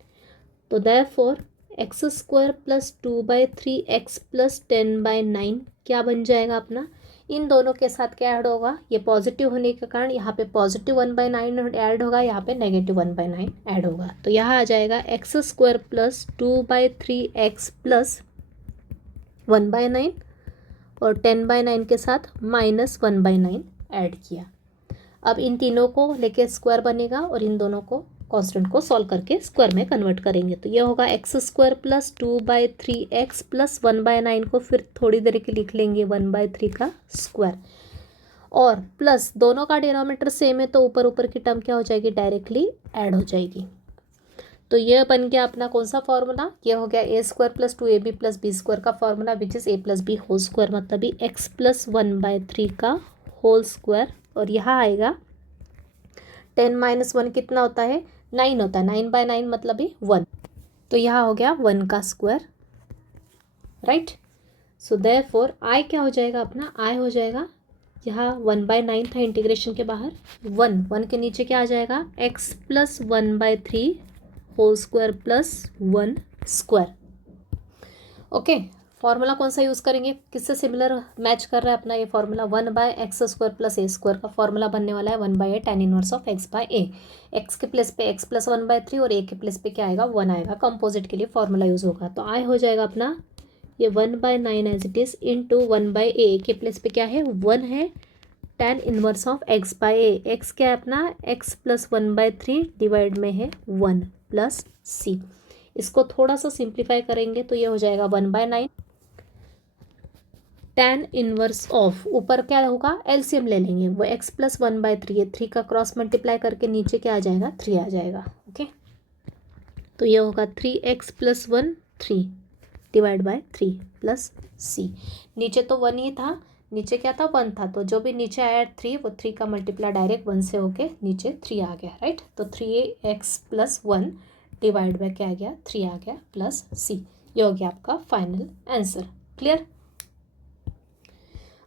तो देयरफॉर x² + 2/3x + 10/9 क्या बन जाएगा अपना, इन दोनों के साथ क्या ऐड होगा, ये पॉजिटिव होने के कारण यहाँ पे पॉजिटिव 1/9 ऐड होगा, यहाँ पे नेगेटिव 1/9 ऐड होगा। तो यहाँ आ जाएगा x² + 2/3x + 1/9 और 10/9 के साथ -1/9 ऐड किया। अब इन तीनों को लेके स्क्वायर बनेगा और इन दोनों को कांस्टेंट को सॉल्व करके स्क्वायर में कन्वर्ट करेंगे। तो ये होगा x² + 2/3x + 1/9 को फिर थोड़ी देर के लिख लेंगे 1/3 का स्क्वायर, और प्लस दोनों का डिनोमिनेटर सेम है तो ऊपर ऊपर की टर्म क्या हो जाएगी, डायरेक्टली ऐड हो जाएगी। तो ये बन गया अपना कौन सा फॉर्मूला, ये हो गया a² + 2ab + b² का formula, which is a + b whole square, मतलब भी x + 1/3 का होल स्क्वायर। और यहाँ आएगा 10 - 1 कितना होता है, 9 होता है, 9/9 मतलब भी 1, तो यहाँ हो गया 1 का square, right. So therefore I क्या हो जाएगा अपना, आई हो जाएगा, यहाँ 1/9 था इंटीग्रेशन के बाहर, 1 के नीचे क्या आ जाएगा, x + 1/3 whole square + 1 square. Okay, formula कौन सा यूज़ करेंगे, किससे सिमिलर मैच कर रहा है अपना ये फॉर्मूला, 1/x² + a² का फॉर्मूला बनने वाला है 1/a tan inverse of x/a। x के प्लेस पे x + 1/3 और a के प्लेस पे क्या आएगा, 1 आएगा, कंपोजिट के लिए फॉर्मूला यूज़ होगा। तो आई हो जाएगा अपना ये 1/9 as it is into 1/a के प्लेस पे क्या है, 1 है, tan inverse of x/a, x क्या है अपना, x + 1/3 डिवाइड में है 1 + c। इसको थोड़ा सा सिंप्लीफाई करेंगे तो ये हो जाएगा 1/9 tan इनवर्स ऑफ, ऊपर क्या होगा, एलसीएम ले लेंगे, वो x + 1/3 है, 3 का क्रॉस मल्टीप्लाई करके नीचे क्या आ जाएगा, 3 आ जाएगा। ओके, तो ये होगा 3x + 1 3 डिवाइड बाय 3 प्लस सी। नीचे तो 1 ही था, नीचे क्या था 1 था, तो जो भी नीचे आया 3 वो 3 का मल्टीप्लाई डायरेक्ट 1 से होके नीचे 3 आ गया, राइट। तो 3x प्लस 1 डिवाइड बाय क्या आ गया 3 आ गया प्लस सी। ये हो गया आपका फाइनल आंसर। क्लियर।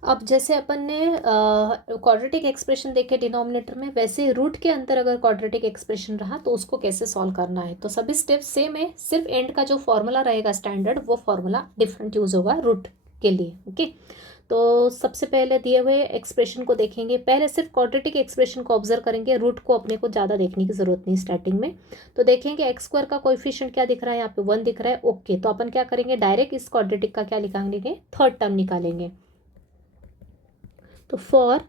अब जैसे अपन ने क्वाड्रेटिक एक्सप्रेशन देखे डिनोमिनेटर में, वैसे रूट के अंदर अगर क्वाड्रेटिक एक्सप्रेशन रहा तो उसको कैसे सॉल्व करना है। तो सभी स्टेप सेम है, सिर्फ एंड का जो फॉर्मूला रहेगा स्टैंडर्ड वो फॉर्मूला डिफरेंट यूज होगा रूट के लिए। ओके, तो सबसे पहले दिए हुए एक्सप्रेशन को देखेंगे। पहले सिर्फ क्वाड्रेटिक एक्सप्रेशन को ऑब्जर्व करेंगे, रूट को अपने को ज़्यादा देखने की जरूरत नहीं स्टार्टिंग में। तो देखेंगे एक्स स्क्वायर का कोएफिशिएंट क्या दिख रहा है, यहाँ पे 1 दिख रहा है। ओके, तो अपन क्या करेंगे, डायरेक्ट इस क्वाड्रेटिक का क्या निकालेंगे, थर्ड टर्म निकालेंगे। तो for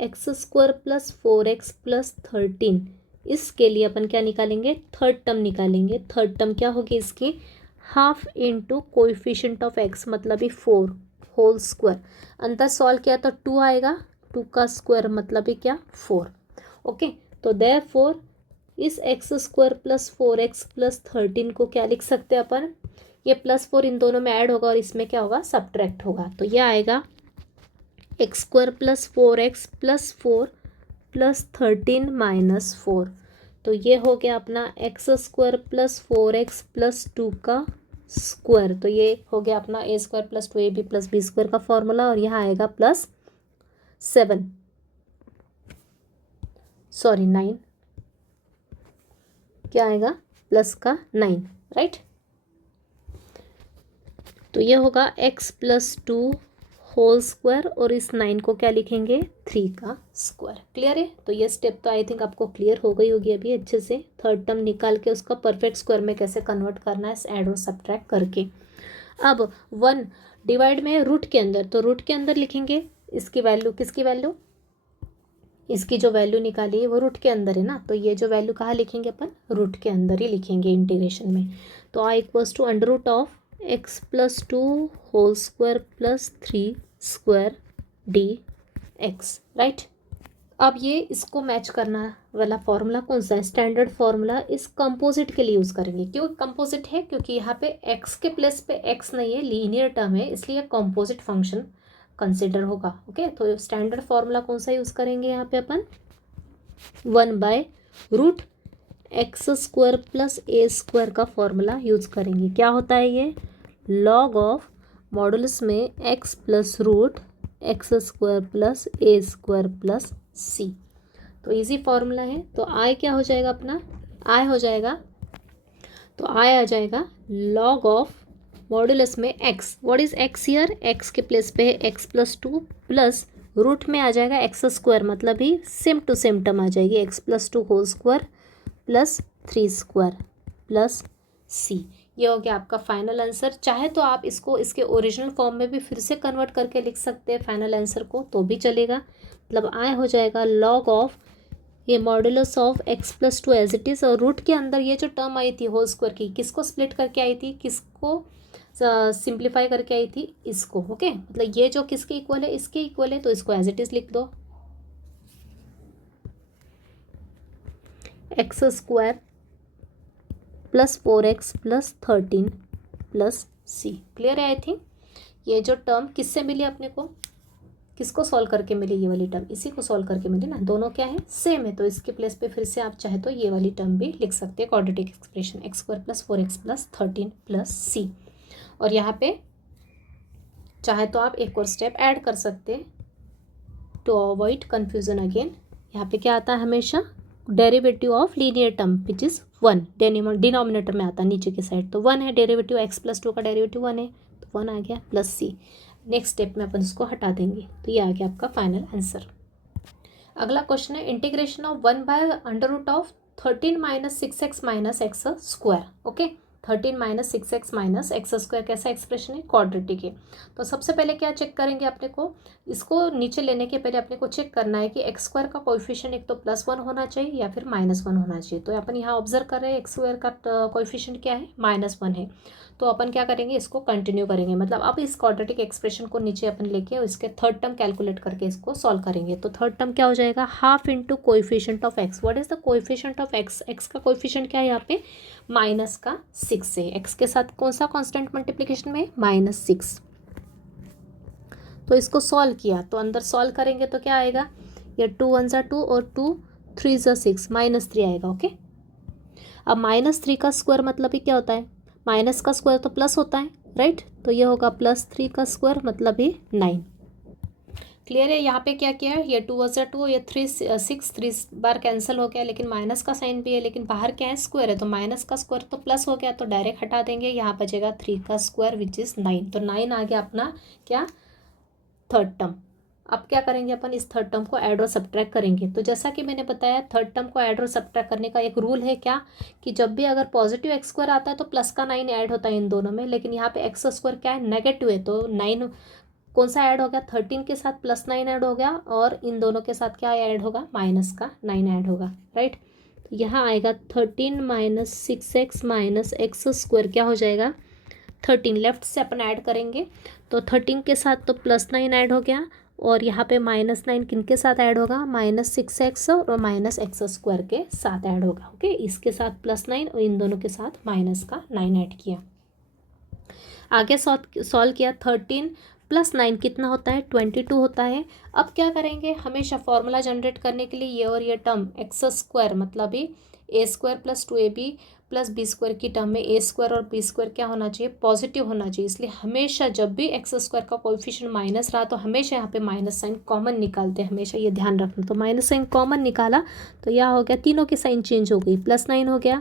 x square plus 4x plus 13, इसके लिए अपन क्या निकालेंगे, थर्ड टर्म निकालेंगे। थर्ड टर्म क्या होगी इसकी, half into coefficient of x मतलब ही 4 होल स्क्वायर। अंदर सॉल्व किया तो 2 आएगा, 2 का स्क्वायर मतलब ही क्या 4। ओके, तो देयरफॉर इस x square plus 4x plus 13 को क्या लिख सकते हैं अपन, ये प्लस 4 इन दोनों में ऐड होगा और इसमें क्या होगा, सब्ट्रैक्ट होगा। तो ये आएगा x square plus 4x plus 4 plus 13 minus 4। तो ये हो गया अपना x square plus 4x plus 2 का स्क्वायर। तो ये हो गया अपना a square plus 2ab plus B square का फॉर्मूला, और यहाँ आएगा प्लस 9, क्या आएगा प्लस का 9, राइट। तो ये होगा x प्लस 2 होल स्क्वायर, और इस 9 को क्या लिखेंगे, 3 का स्क्वायर। क्लियर है। तो ये स्टेप तो आई थिंक आपको क्लियर हो गई होगी अभी अच्छे से। थर्ड टर्म निकाल के उसका परफेक्ट स्क्वायर में कैसे कन्वर्ट करना है ऐड और सब्ट्रैक्ट करके। अब 1 डिवाइड में रूट के अंदर, तो रूट के अंदर लिखेंगे इसकी वैल्यू, किसकी वैल्यू, इसकी जो वैल्यू निकाली है वो रूट के अंदर है ना, तो ये जो वैल्यू कहाँ लिखेंगे अपन, रूट के अंदर ही लिखेंगे इंटीग्रेशन में। तो I equals to under root of x plus 2 whole square plus 3 square d x, right. अब ये इसको मैच करना वाला फॉर्मूला कौन सा है, स्टैंडर्ड फॉर्मूला इस कंपोजिट के लिए यूज़ करेंगे। क्यों कंपोजिट है, क्योंकि यहाँ पे x के प्लेस पे x नहीं है, लीनियर टर्म है, इसलिए कंपोजिट फंक्शन कंसिडर होगा। ओके, तो स्टैंडर्ड फॉर्मूला कौन सा यूज़ करेंगे यहाँ पे अपन, 1/रूट x square plus a square का फॉर्मूला यूज़ करेंगे। क्या होता है ये, लॉग ऑफ मॉडुलस में x plus root x square plus a square plus सी। तो इजी फॉर्मूला है। तो आई क्या हो जाएगा अपना, आई हो जाएगा, तो आई आ जाएगा लॉग ऑफ मॉडुलस में x, what is x here, x के प्लेस पे है x प्लस 2 प्लस रूट में आ जाएगा एक्स स्क्वायर, मतलब ही सेम टू सेम टर्म आ जाएगी, x plus 2 whole square plus 3 square plus c. ये हो गया आपका फाइनल आंसर। चाहे तो आप इसको इसके ओरिजिनल फॉर्म में भी फिर से कन्वर्ट करके लिख सकते हैं फाइनल आंसर को, तो भी चलेगा। मतलब आय हो जाएगा लॉग ऑफ ये modulus of x plus 2 as it is, और रूट के अंदर ये जो टर्म आई थी होल स्क्वायर की, किसको स्प्लिट करके आई थी, किसको सिंप्लीफाई करके आई थी, इसको। ओके, मतलब ये जो किसके इक्वल है, इसके इक्वल है, तो इसको एज इट इज़ लिख दो, x square plus 4x plus 13 plus c. Clear है। आई थिंक ये जो टर्म किससे मिली अपने को, किसको सॉल्व करके मिली, ये वाली टर्म इसी को सॉल्व करके मिली ना, दोनों क्या है सेम है। तो इसके प्लेस पे फिर से आप चाहे तो ये वाली टर्म भी लिख सकते हैं, quadratic expression x square plus 4x plus 13 plus c. और यहाँ पे चाहे तो आप एक और स्टेप ऐड कर सकते हैं टू अवॉइड कन्फ्यूजन अगेन। यहाँ पे क्या आता है हमेशा, derivative of linear term which is 1, denominator में आता है नीचे की साइड, तो 1 है, डेरिवेटिव x प्लस 2 का डेरिवेटिव 1 है, तो 1 आ गया प्लस सी। नेक्स्ट स्टेप में अपन इसको हटा देंगे, तो ये आ गया आपका फाइनल आंसर। अगला क्वेश्चन है इंटीग्रेशन ऑफ 1/अंडर root of 13 minus 6x minus x square. Okay, 13 minus 6x minus x square कैसा एक्सप्रेशन है, क्वाड्रेटिक है। तो सबसे पहले क्या चेक करेंगे अपने को, इसको नीचे लेने के पहले अपने को चेक करना है कि एक्स स्क्वायर का कोएफिशिएंट एक तो +1 होना चाहिए या फिर -1 होना चाहिए। तो अपन यहाँ ऑब्जर्व कर रहे हैं एक्स स्क्वायर का कोएफिशिएंट क्या है, -1 है। तो अपन क्या करेंगे, इसको कंटिन्यू करेंगे, मतलब अब इस क्वाड्रेटिक एक्सप्रेशन को नीचे अपन लेके इसके थर्ड टर्म कैलकुलेट करके इसको सॉल्व करेंगे। तो थर्ड टर्म क्या हो जाएगा, half into coefficient of x. What is the coefficient of x, x का कोएफिशिएंट क्या है यहाँ पे, -6 -6 से, x के साथ कौन सा कांस्टेंट मल्टीप्लिकेशन में, -6। तो इसको सॉल्व किया तो अंदर सॉल्व करेंगे तो क्या आएगा, ये 2 1 ज़ा 2 और 2 3 ज़ा 6, -3 आएगा। ओके, अब -3 का स्क्वायर मतलब ही क्या होता है, माइनस का स्क्वायर तो प्लस होता है, राइट। तो ये होगा +3 का स्क्वायर मतलब ही 9। क्लियर है। यहाँ पे क्या किया है, ये 2 + 2, ये 3 6, 3 बार कैंसिल हो गया, लेकिन माइनस का साइन भी है, लेकिन बाहर क्या है, स्क्वायर है, तो माइनस का स्क्वायर तो प्लस हो गया, तो डायरेक्ट हटा देंगे, यहाँ बचेगा 3 का स्क्वायर विच इज़ 9। तो 9 आ गया अपना क्या, थर्ड टर्म। अब क्या करेंगे अपन, इस थर्ड टर्म को ऐड और सब्ट्रैक्ट करेंगे। तो जैसा कि मैंने बताया, थर्ड टर्म को ऐड और सब्ट्रैक्ट करने का एक रूल है क्या, कि जब भी अगर पॉजिटिव एक्स स्क्वायर आता है तो प्लस का 9 ऐड होता है इन दोनों में, लेकिन यहाँ पे एक्स स्क्वायर क्या है, नेगेटिव है, तो 9 कौन सा ऐड हो गया, 13 के साथ +9 ऐड हो गया, और इन दोनों के साथ क्या ऐड होगा, माइनस का 9 ऐड होगा, राइट। तो यहाँ आएगा 13 - 6x - x स्क्वायर क्या हो जाएगा, 13। लेफ्ट से अपन ऐड करेंगे तो 13 के साथ तो +9 ऐड हो गया, और यहाँ पे -9 किन के साथ ऐड होगा, -6x और -x स्क्वायर के साथ ऐड होगा। ओके, इसके साथ +9 और इन दोनों के साथ माइनस का 9 ऐड किया। आगे सॉल्व किया, 13 + 9 कितना होता है, 22 होता है। अब क्या करेंगे, हमेशा फॉर्मूला जनरेट करने के लिए ये और ये टर्म एक्स स्क्वायर मतलब ही a² + 2ab + b² की टर्म में a² और b² क्या होना चाहिए, पॉजिटिव होना चाहिए। इसलिए हमेशा जब भी एक्स स्क्वायर का कोएफिशिएंट माइनस रहा तो हमेशा यहाँ पे माइनस साइन कॉमन निकालते हैं, हमेशा ये ध्यान रखना। तो माइनस साइन कॉमन निकाला तो यह हो गया, तीनों की साइन चेंज हो गई, +9 हो गया,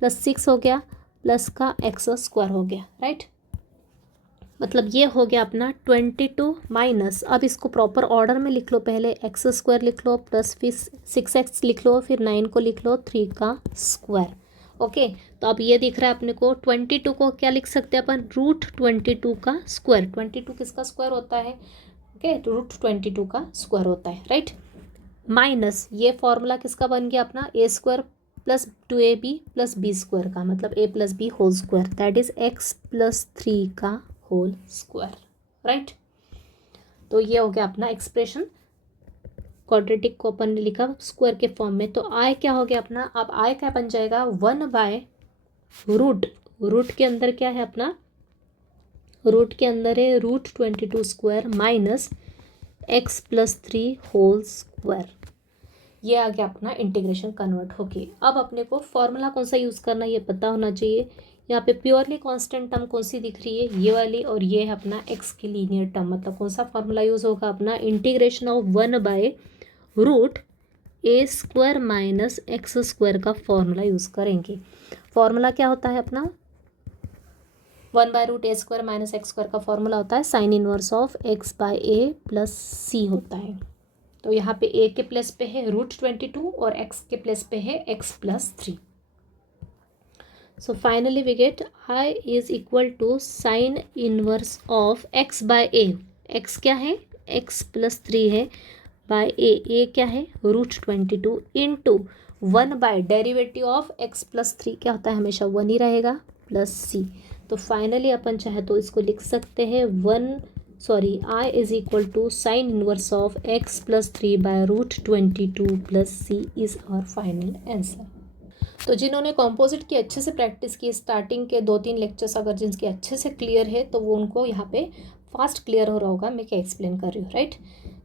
+6 हो गया, प्लस का x² हो गया, राइट। मतलब ये हो गया अपना 22 माइनस, अब इसको प्रॉपर ऑर्डर में लिख लो, पहले x² लिख लो, प्लस फिर 6x लिख लो, फिर 9 को लिख लो 3 का स्क्वायर। ओके, तो अब ये दिख रहा है अपने को, 22 को क्या लिख सकते हैं अपन, √22 का स्क्वायर। 22 किसका स्क्वायर होता है, ओके, √22 का स्क्वायर होता है, राइट। माइनस ये फॉर्मूला किसका बन गया अपना, a² + 2ab + b² का, मतलब a + b whole square, that is x + 3 का होल स्क्वायर, राइट। तो ये हो गया अपना एक्सप्रेशन, क्वाड्रेटिक को अपन ने लिखा स्क्वायर के फॉर्म में। तो आई क्या हो गया अपना, अब आई क्या बन जाएगा, 1/रूट, रूट के अंदर क्या है अपना, रूट के अंदर है √22 square minus x + 3 whole square. ये आ गया अपना इंटीग्रेशन कन्वर्ट होके। अब अपने को फॉर्मूला कौन सा यूज़ करना है ये पता होना चाहिए। यहाँ पे प्योरली कांस्टेंट टर्म कौन सी दिख रही है, ये वाली, और ये है अपना x की लीनियर टर्म। मतलब कौन सा फॉर्मूला यूज़ होगा अपना, इंटीग्रेशन ऑफ 1/√a² - x² का फॉर्मूला यूज़ करेंगे। फॉर्मूला क्या होता है अपना, 1/√a² - x² का फॉर्मूला होता है sign inverse of x/a + c होता है। तो यहाँ पे a के प्लेस पे है √22 और x के प्लेस पे है x + 3। So finally we get I is equal to sin inverse of x/a। x क्या है, x + 3 है, बाय a क्या है, √22 इंटू 1/, डेरिवेटिव ऑफ x + 3 क्या होता है, हमेशा 1 ही रहेगा, +c। तो फाइनली अपन चाहे तो इसको लिख सकते हैं I is equal to sin inverse of x + 3 by √22 + c is our final answer। तो जिन्होंने कॉम्पोजिट की अच्छे से प्रैक्टिस की, स्टार्टिंग के 2-3 लेक्चर्स अगर जिनके अच्छे से क्लियर है तो वो उनको यहाँ पे फास्ट क्लियर हो रहा होगा मैं क्या एक्सप्लेन कर रही हूँ, राइट।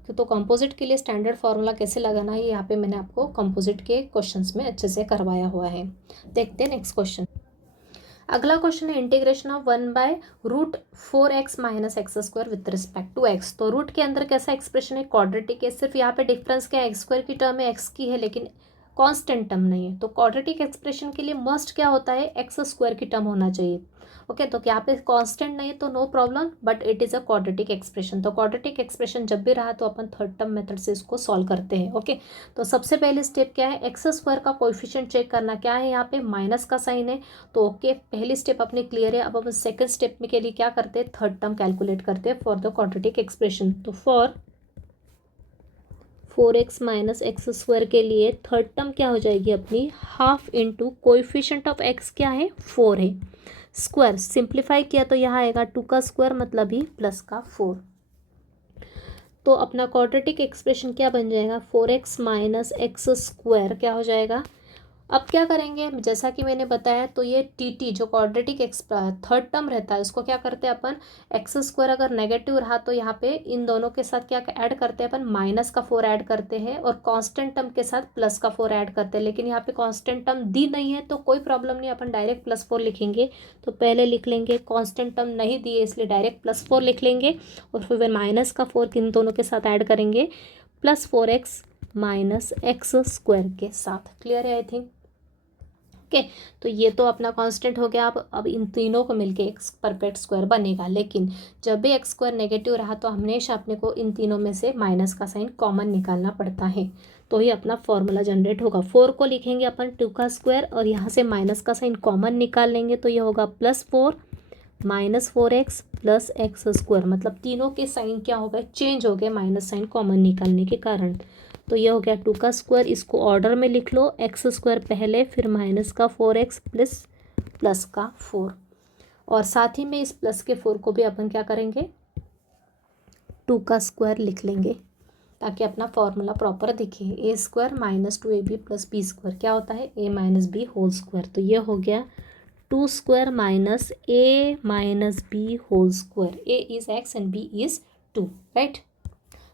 तो कॉम्पोजिट के लिए स्टैंडर्ड फार्मूला कैसे लगाना है यहाँ पे मैंने आपको कॉम्पोजिट के क्वेश्चंस में अच्छे से करवाया हुआ है। देखते हैं नेक्स्ट क्वेश्चन। अगला क्वेश्चन है integration of 1/√4x - x² with respect to x। तो रूट के अंदर कैसा एक्सप्रेशन है, क्वाड्रेटिक है, सिर्फ यहाँ पे डिफरेंस क्या है, x² की टर्म है, x की है, लेकिन कांस्टेंट टर्म नहीं है। तो क्वाड्रेटिक एक्सप्रेशन के लिए मस्ट क्या होता है, x² की टर्म होना चाहिए। ओके, तो यहाँ पे कांस्टेंट नहीं है तो no problem, but it is a quadratic expression. तो क्वाड्रेटिक एक्सप्रेशन जब भी रहा तो अपन थर्ड टर्म मेथड से इसको सॉल्व करते हैं। ओके, तो सबसे पहले स्टेप क्या है, x² का कोएफिशिएंट चेक करना, क्या है यहाँ पे माइनस का साइन है। तो ओके, पहली स्टेप अपनी क्लियर है। अब अपन सेकेंड स्टेप में के लिए क्या करते हैं, थर्ड टर्म कैलकुलेट करते हैं फॉर द क्वाड्रेटिक एक्सप्रेशन। तो फॉर 4x - x² के लिए थर्ड टर्म क्या हो जाएगी अपनी, half into coefficient of x क्या है, 4 है, स्क्वायर सिंप्लीफाई किया तो यहाँ आएगा 2 का स्क्वायर मतलब ही प्लस का 4। तो अपना क्वाड्रेटिक एक्सप्रेशन क्या बन जाएगा, 4x - x² क्या हो जाएगा, अब क्या करेंगे, जैसा कि मैंने बताया, तो ये टी टी जो क्वाड्रेटिक थर्ड टर्म रहता है उसको क्या करते हैं अपन, एक्स स्क्वायर अगर नेगेटिव रहा तो यहाँ पे इन दोनों के साथ क्या ऐड करते हैं अपन, -4 ऐड करते हैं, और कांस्टेंट टर्म के साथ +4 ऐड करते हैं। लेकिन यहाँ पे कांस्टेंट टर्म दी नहीं है तो कोई प्रॉब्लम नहीं, अपन डायरेक्ट +4 लिखेंगे। तो पहले लिख लेंगे, कांस्टेंट टर्म नहीं दी है इसलिए डायरेक्ट +4 लिख लेंगे, और फिर -4 इन दोनों के साथ ऐड करेंगे, +4x -x² के साथ। क्लियर है आई थिंक। ओके, तो ये तो अपना कांस्टेंट हो गया। अब इन तीनों को मिलके एक परफेक्ट स्क्वायर बनेगा। लेकिन जब भी x² नेगेटिव रहा तो हमेशा अपने को इन तीनों में से माइनस का साइन कॉमन निकालना पड़ता है, तो ही अपना फॉर्मूला जनरेट होगा। 4 को लिखेंगे अपन 2 का स्क्वायर, और यहाँ से माइनस का साइन कॉमन निकाल लेंगे, तो ये होगा +4 -4x +x²। मतलब तीनों के साइन क्या हो गए, चेंज हो गए माइनस साइन कॉमन निकालने के कारण। तो ये हो गया 2 का स्क्वायर, इसको ऑर्डर में लिख लो, x² पहले, फिर -4x +4। और साथ ही में इस प्लस के 4 को भी अपन क्या करेंगे, 2 का स्क्वायर लिख लेंगे, ताकि अपना फॉर्मूला प्रॉपर दिखे। a² -2ab + b² क्या होता है, a - b²। तो ये हो गया 2² -a -b²। a is x and b is 2, right.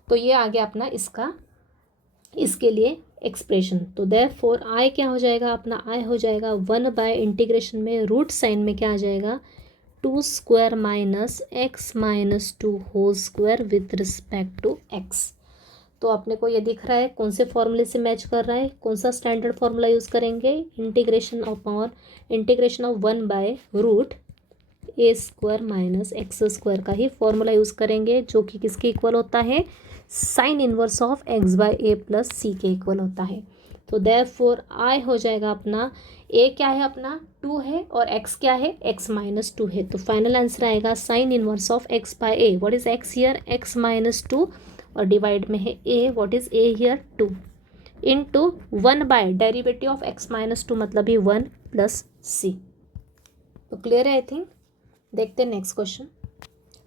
तो ये आ गया अपना इसके लिए एक्सप्रेशन। तो देयरफॉर आई क्या हो जाएगा, अपना आई हो जाएगा 1/इंटीग्रेशन में रूट साइन में क्या आ जाएगा, 2² -x - 2² with respect to x। तो अपने को ये दिख रहा है कौन से फॉर्मूले से मैच कर रहा है, कौन सा स्टैंडर्ड फॉर्मूला यूज़ करेंगे, इंटीग्रेशन ऑफ 1/√a² -x² का ही फॉर्मूला यूज़ करेंगे, जो कि किसके इक्वल होता है, sign inverse of x/a + c के इक्वल होता है। तो देयरफॉर आई हो जाएगा अपना, a क्या है अपना 2 है, और x क्या है, x - 2 है। तो फाइनल आंसर आएगा sign inverse of x/a। What is x here, x - 2, और डिवाइड में है a, what is a here 2, into 1/ derivative of x - 2 मतलब ही 1 + c। तो क्लियर है आई थिंक। देखते हैं नेक्स्ट क्वेश्चन।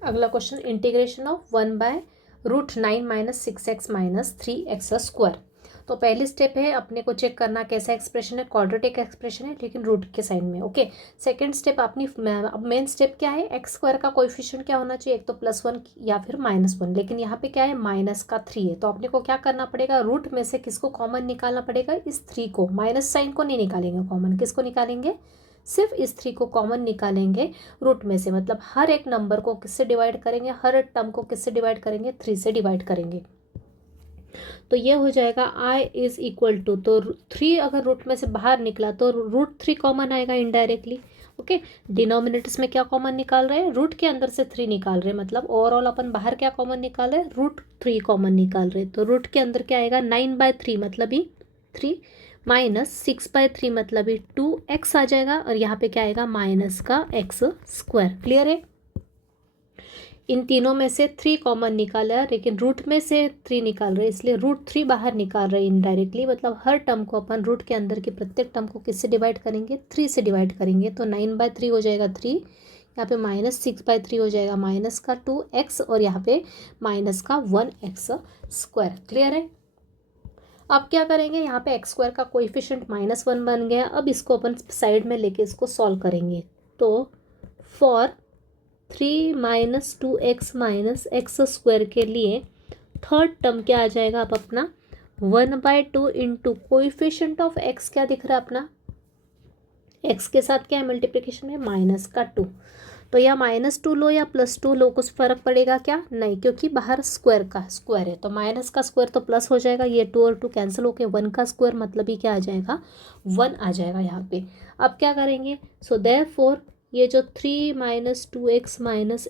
अगला question, integration of 1/√9 - 6x - 3x²। तो पहली स्टेप है अपने को चेक करना कैसा एक्सप्रेशन है, क्वाड्रेटिक एक्सप्रेशन है लेकिन रूट के साइन में। ओके, सेकंड स्टेप अपनी, अब मेन स्टेप क्या है, x² का कोएफिशिएंट क्या होना चाहिए, एक तो +1 या फिर -1। लेकिन यहाँ पे क्या है, -3 है। तो अपने को क्या करना पड़ेगा, रूट में से किसको कॉमन निकालना पड़ेगा, इस 3 को। माइनस साइन को नहीं निकालेंगे कॉमन, किसको निकालेंगे, सिर्फ इस 3 को कॉमन निकालेंगे रूट में से। मतलब हर एक नंबर को किससे डिवाइड करेंगे, हर टर्म को किससे डिवाइड करेंगे, 3 से डिवाइड करेंगे। तो ये हो जाएगा i इज इक्वल टू, तो 3 अगर रूट में से बाहर निकला तो √3 कॉमन आएगा इनडायरेक्टली। ओके, डिनोमिनेटर्स में क्या कॉमन निकाल रहे हैं, रूट के अंदर से 3 निकाल रहे हैं, मतलब ओवरऑल अपन बाहर क्या कॉमन निकाल रहे हैं, √3 कॉमन निकाल रहे हैं। तो रूट के अंदर क्या आएगा, 9/3 मतलब ही 3, -6/3 मतलब ही 2x आ जाएगा, और यहाँ पे क्या आएगा, माइनस का x²। क्लियर है। इन तीनों में से 3 कॉमन निकाला है, लेकिन रूट में से 3 निकाल रहे हैं, इसलिए √3 बाहर निकाल रहे हैं इनडायरेक्टली। मतलब हर टर्म को अपन रूट के अंदर के प्रत्येक टर्म को किससे डिवाइड करेंगे, 3 से डिवाइड करेंगे। तो 9/3 हो जाएगा 3, यहाँ पे -6/3 हो जाएगा माइनस का 2x, और यहाँ पे माइनस का 1x²। क्लियर है। अब क्या करेंगे, यहाँ पे x² का कोएफिशिएंट -1 बन गया। अब इसको अपन साइड में लेके इसको सॉल्व करेंगे। तो फॉर 3 - 2x - x² के लिए थर्ड टर्म क्या आ जाएगा, अब अपना 1/2 इंटू कोइफिशिएंट ऑफ x क्या दिख रहा है अपना, x के साथ क्या है मल्टीप्लिकेशन में, -2। तो या -2 लो या +2 लो, कुछ फर्क पड़ेगा क्या, नहीं, क्योंकि बाहर स्क्वायर का स्क्वायर है। तो माइनस का स्क्वायर तो प्लस हो जाएगा, ये 2 और 2 कैंसिल होके 1 का स्क्वायर मतलब ही क्या आ जाएगा, 1 आ जाएगा यहाँ पे। अब क्या करेंगे, सो देयरफॉर ये जो 3 - 2x -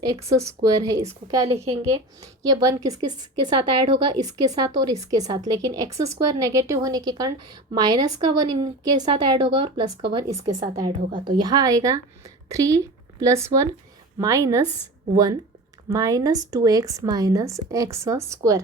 x² है, इसको क्या लिखेंगे, ये 1 किस किस के साथ ऐड होगा, इसके साथ और इसके साथ। लेकिन x² नेगेटिव होने के कारण माइनस का 1 इनके साथ ऐड होगा और प्लस का 1 इसके साथ ऐड होगा। तो यहाँ आएगा 3 + 1 -1 -2x - x²,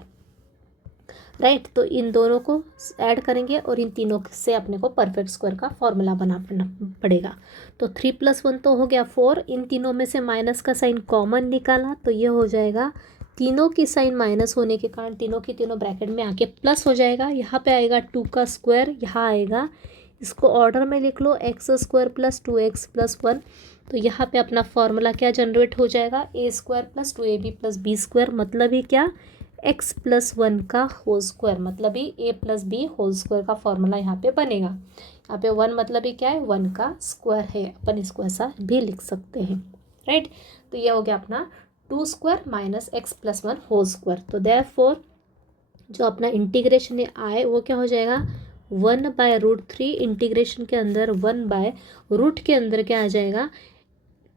राइट। तो इन दोनों को ऐड करेंगे और इन तीनों से अपने को परफेक्ट स्क्वायर का फॉर्मूला बनाना पड़ेगा। तो 3 + 1 तो हो गया 4, इन तीनों में से माइनस का साइन कॉमन निकाला, तो ये हो जाएगा, तीनों की साइन माइनस होने के कारण तीनों की तीनों ब्रैकेट में आके प्लस हो जाएगा। यहाँ पे आएगा 2 का स्क्वायर, यहाँ आएगा इसको ऑर्डर में लिख लो, एक्स स्क्वायर प्लस 2x+1। तो यहाँ पे अपना फॉर्मूला क्या जनरेट हो जाएगा, a² plus 2ab plus b², मतलब ही क्या, x+1 का होल स्क्वायर, मतलब ही a+b होल स्क्वायर का फॉर्मूला यहाँ पे बनेगा। यहाँ पे 1 मतलब ही क्या है, 1 का स्क्वायर है, अपन इसको ऐसा भी लिख सकते हैं, राइट। तो ये हो गया अपना 2² माइनस x+1 होल स्क्वायर। तो देयरफॉर जो अपना इंटीग्रेशन है आए वो क्या हो जाएगा, 1/√3 इंटीग्रेशन के अंदर 1/रूट के अंदर क्या आ जाएगा,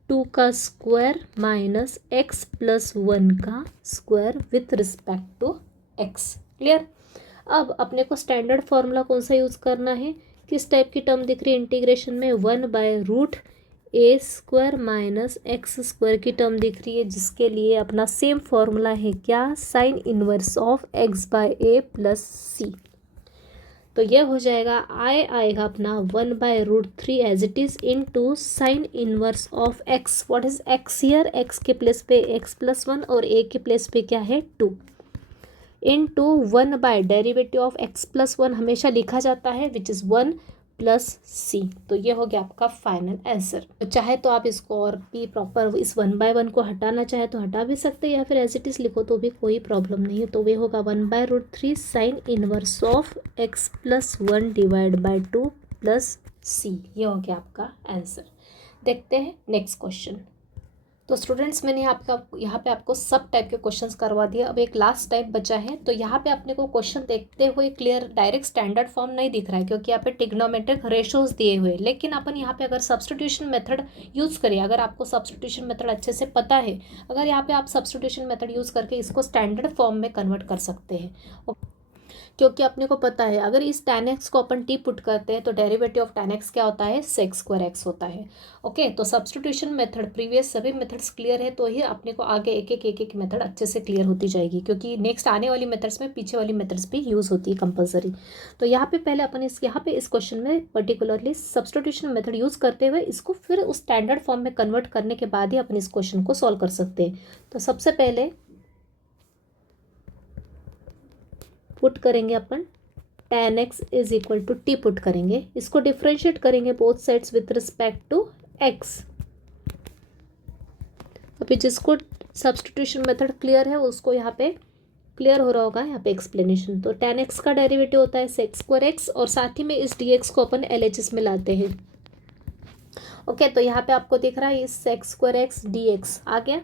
2 का स्क्वायर माइनस x+1 का square with respect to x। Clear. अब अपने को स्टैंडर्ड फॉर्मूला कौन सा यूज़ करना है, किस टाइप की टर्म दिख रही है इंटीग्रेशन में, 1/√a² माइनस x² की टर्म दिख रही है, जिसके लिए अपना सेम फॉर्मूला है क्या, sine inverse of x/a plus c। तो यह हो जाएगा आएगा अपना 1/√3 as it is into sine inverse of x। What is x here, x के प्लेस पे x+1 और a के प्लेस पे क्या है 2, इनटू 1/डेरिवेटिव ऑफ x+1 हमेशा लिखा जाता है विच इज़ 1 प्लस c। तो ये हो गया आपका फाइनल आंसर। तो चाहे तो आप इसको और भी प्रॉपर इस 1/1 को हटाना चाहे तो हटा भी सकते हैं, या फिर एज इट इज़ लिखो तो भी कोई प्रॉब्लम नहीं है। तो वे होगा 1/√3 sign inverse of x+1 divide by 2 plus c। ये हो गया आपका आंसर। देखते हैं नेक्स्ट क्वेश्चन। तो स्टूडेंट्स मैंने यहाँ पे आपको सब टाइप के क्वेश्चंस करवा दिए, अब एक लास्ट टाइप बचा है। तो यहाँ पे अपने को क्वेश्चन देखते हुए क्लियर डायरेक्ट स्टैंडर्ड फॉर्म नहीं दिख रहा है, क्योंकि यहाँ पे ट्रिग्नोमेट्रिक रेशोज दिए हुए, लेकिन अपन यहाँ पे अगर सब्स्टिट्यूशन मेथड यूज़ करें, अगर आपको सब्स्टिट्यूशन मेथड अच्छे से पता है, अगर यहाँ पे आप सब्स्टिट्यूशन मेथड यूज़ करके इसको स्टैंडर्ड फॉर्म में कन्वर्ट कर सकते हैं, क्योंकि अपने को पता है अगर इस tan x को अपन t पुट करते हैं तो डेरिवेटिव ऑफ tan x क्या होता है, sec² होता है। ओके, तो सब्स्टिट्यूशन मेथड प्रीवियस सभी मेथड्स क्लियर है तो ही अपने को आगे एक मेथड अच्छे से क्लियर होती जाएगी, क्योंकि नेक्स्ट आने वाली मेथड्स में पीछे वाली मेथड्स भी यूज़ होती है कंपलसरी। तो यहाँ पे पहले अपन यहाँ पे इस क्वेश्चन में पर्टिकुलरली सब्स्टिट्यूशन मेथड यूज़ करते हुए इसको फिर उस स्टैंडर्ड फॉर्म में कन्वर्ट करने के बाद ही अपन इस क्वेश्चन को सॉल्व कर सकते हैं। तो सबसे पहले पुट करेंगे अपन tan x is equal to t put करेंगे, इसको डिफ्रेंशिएट करेंगे both sides with respect to x। अभी जिसको सब्स्टिट्यूशन मेथड क्लियर है उसको यहाँ पे क्लियर हो रहा होगा यहाँ पे एक्सप्लेनेशन। तो tan x का डेरिवेटिव होता है sec²x, और साथ ही में इस dx को अपन LHS में लाते हैं। ओके, तो यहाँ पे आपको दिख रहा है इस sec²x dx आ गया,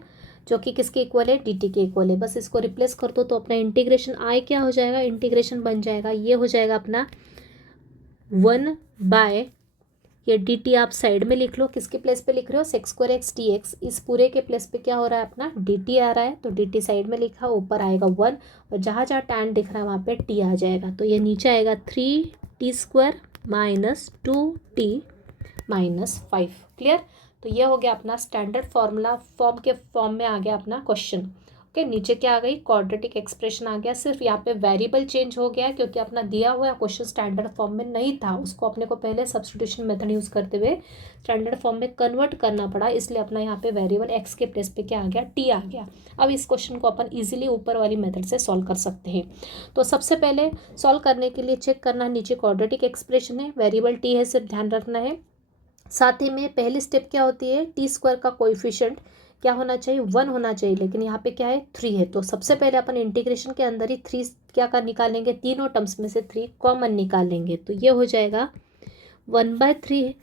जो कि किसके इक्वल है, dt के इक्वल है। बस इसको रिप्लेस कर दो तो अपना इंटीग्रेशन आई क्या हो जाएगा, इंटीग्रेशन बन जाएगा, ये हो जाएगा अपना 1/, ये dt आप साइड में लिख लो, किसके प्लेस पे लिख रहे हो, sec²x dx। इस पूरे के प्लेस पे क्या हो रहा है अपना dt आ रहा है, तो dt साइड में लिखा, ऊपर आएगा 1, और जहाँ जहाँ tan दिख रहा है वहाँ पे t आ जाएगा। तो ये नीचे आएगा 3t² minus 2t minus 5। Clear. तो ये हो गया अपना स्टैंडर्ड फॉर्मूला फॉर्म में आ गया अपना क्वेश्चन। ओके, नीचे क्या आ गई, क्वाड्रेटिक एक्सप्रेशन आ गया, सिर्फ यहाँ पे वेरिएबल चेंज हो गया क्योंकि अपना दिया हुआ क्वेश्चन स्टैंडर्ड फॉर्म में नहीं था, उसको अपने को पहले सब्स्टिट्यूशन मेथड यूज़ करते हुए स्टैंडर्ड फॉर्म में कन्वर्ट करना पड़ा, इसलिए अपना यहाँ पे वेरिएबल एक्स के प्लेस पे क्या आ गया, टी आ गया। अब इस क्वेश्चन को अपन ईजिली ऊपर वाली मेथड से सॉल्व कर सकते हैं। तो सबसे पहले सॉल्व करने के लिए चेक करना, नीचे क्वाड्रेटिक एक्सप्रेशन है, वेरिएबल टी है, सिर्फ ध्यान रखना है। साथ ही में पहली स्टेप क्या होती है, t² का कोएफिशिएंट क्या होना चाहिए, 1 होना चाहिए, लेकिन यहाँ पे क्या है 3 है। तो सबसे पहले अपन इंटीग्रेशन के अंदर ही 3 क्या कर निकालेंगे, तीनों टर्म्स में से 3 कॉमन निकालेंगे। तो ये हो जाएगा 1/3,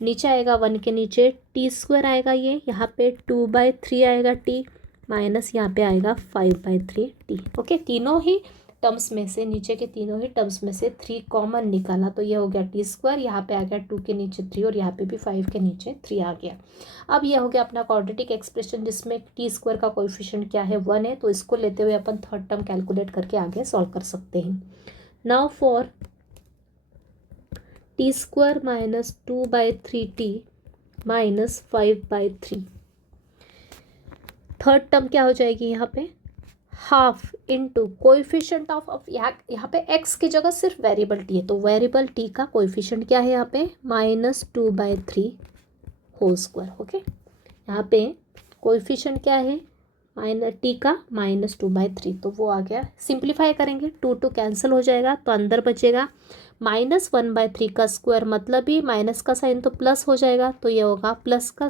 नीचे आएगा 1 के नीचे t² आएगा, ये यहाँ पे 2/3 आएगा t, माइनस यहाँ पे आएगा 5/3 t। ओके, तीनों ही टर्म्स में से, नीचे के तीनों ही टर्म्स में से 3 कॉमन निकाला, तो ये हो गया t², यहाँ पे आ गया 2 के नीचे 3, और यहाँ पे भी 5 के नीचे 3 आ गया। अब ये हो गया अपना क्वाड्रेटिक एक्सप्रेशन, जिसमें t² का कोएफिशिएंट क्या है, 1 है, तो इसको लेते हुए अपन थर्ड टर्म कैलकुलेट करके आगे सॉल्व कर सकते हैं। Now for t² minus 2/3t minus 5/3, third term क्या हो जाएगी यहाँ पे, हाफ इंटू कोएफिशिएंट ऑफ यहाँ पे x की जगह सिर्फ वेरिएबल t है, तो वेरिएबल t का कोएफिशिएंट क्या है यहाँ पे, -2/3 होल स्क्वायर। ओके, यहाँ पे कोएफिशिएंट क्या है, t का -2/3, तो वो आ गया। सिंप्लीफाई करेंगे, 2 कैंसिल हो जाएगा, तो अंदर बचेगा -1/3 का स्क्वायर मतलब ही माइनस का साइन तो प्लस हो जाएगा, तो ये होगा प्लस का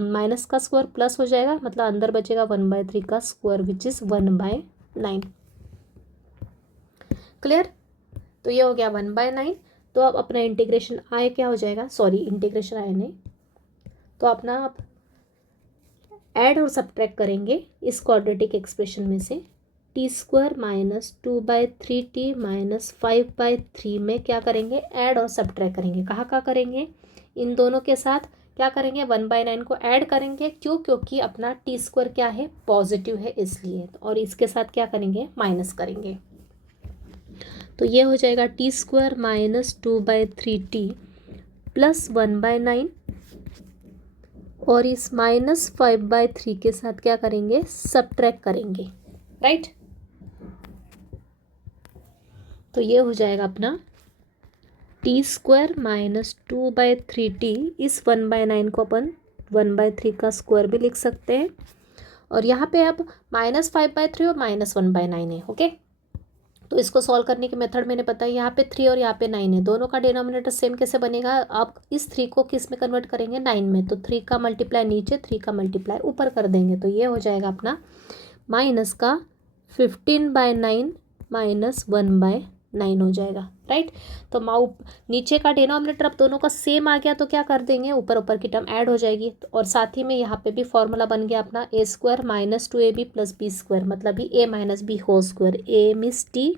माइनस का स्क्वायर प्लस हो जाएगा, मतलब अंदर बचेगा 1/3 का स्क्वायर विच इज़ 1/9। क्लियर? तो ये हो गया 1/9। तो अब अपना इंटीग्रेशन आए क्या हो जाएगा, सॉरी इंटीग्रेशन आए नहीं, तो अपना आप ऐड और सब्ट्रैक्ट करेंगे इस क्वाड्रेटिक एक्सप्रेशन में से। t² - 2/3t - 5/3 में क्या करेंगे, ऐड और सब्ट्रैक्ट करेंगे। कहाँ करेंगे, इन दोनों के साथ क्या करेंगे, 1/9 को ऐड करेंगे। क्यों? क्योंकि अपना t² क्या है, पॉजिटिव है इसलिए, और इसके साथ क्या करेंगे, माइनस करेंगे। तो ये हो जाएगा t² - 2/3t + 1/9, और इस -5/3 के साथ क्या करेंगे, सब्ट्रैक्ट करेंगे, राइट। तो ये हो जाएगा अपना t² - 2/3t, इस 1/9 को अपन 1/3 का स्क्वायर भी लिख सकते हैं, और यहाँ पे अब -5/3 और -1/9 है। ओके, तो इसको सॉल्व करने की मेथड मैंने बताई। यहाँ पे 3 और यहाँ पे 9 है, दोनों का डिनोमिनेटर सेम कैसे बनेगा, आप इस 3 को किस में कन्वर्ट करेंगे, 9 में। तो 3 का मल्टीप्लाई नीचे, 3 का मल्टीप्लाई ऊपर कर देंगे, तो ये हो जाएगा अपना माइनस का 15/9 - 1/9 हो जाएगा, राइट। तो नीचे का डिनोमिनेटर अब दोनों का सेम आ गया, तो क्या कर देंगे, ऊपर ऊपर की टर्म ऐड हो जाएगी, और साथ ही में यहाँ पे भी फॉर्मूला बन गया अपना a² - 2ab + b², मतलब ही a - b whole square, a means t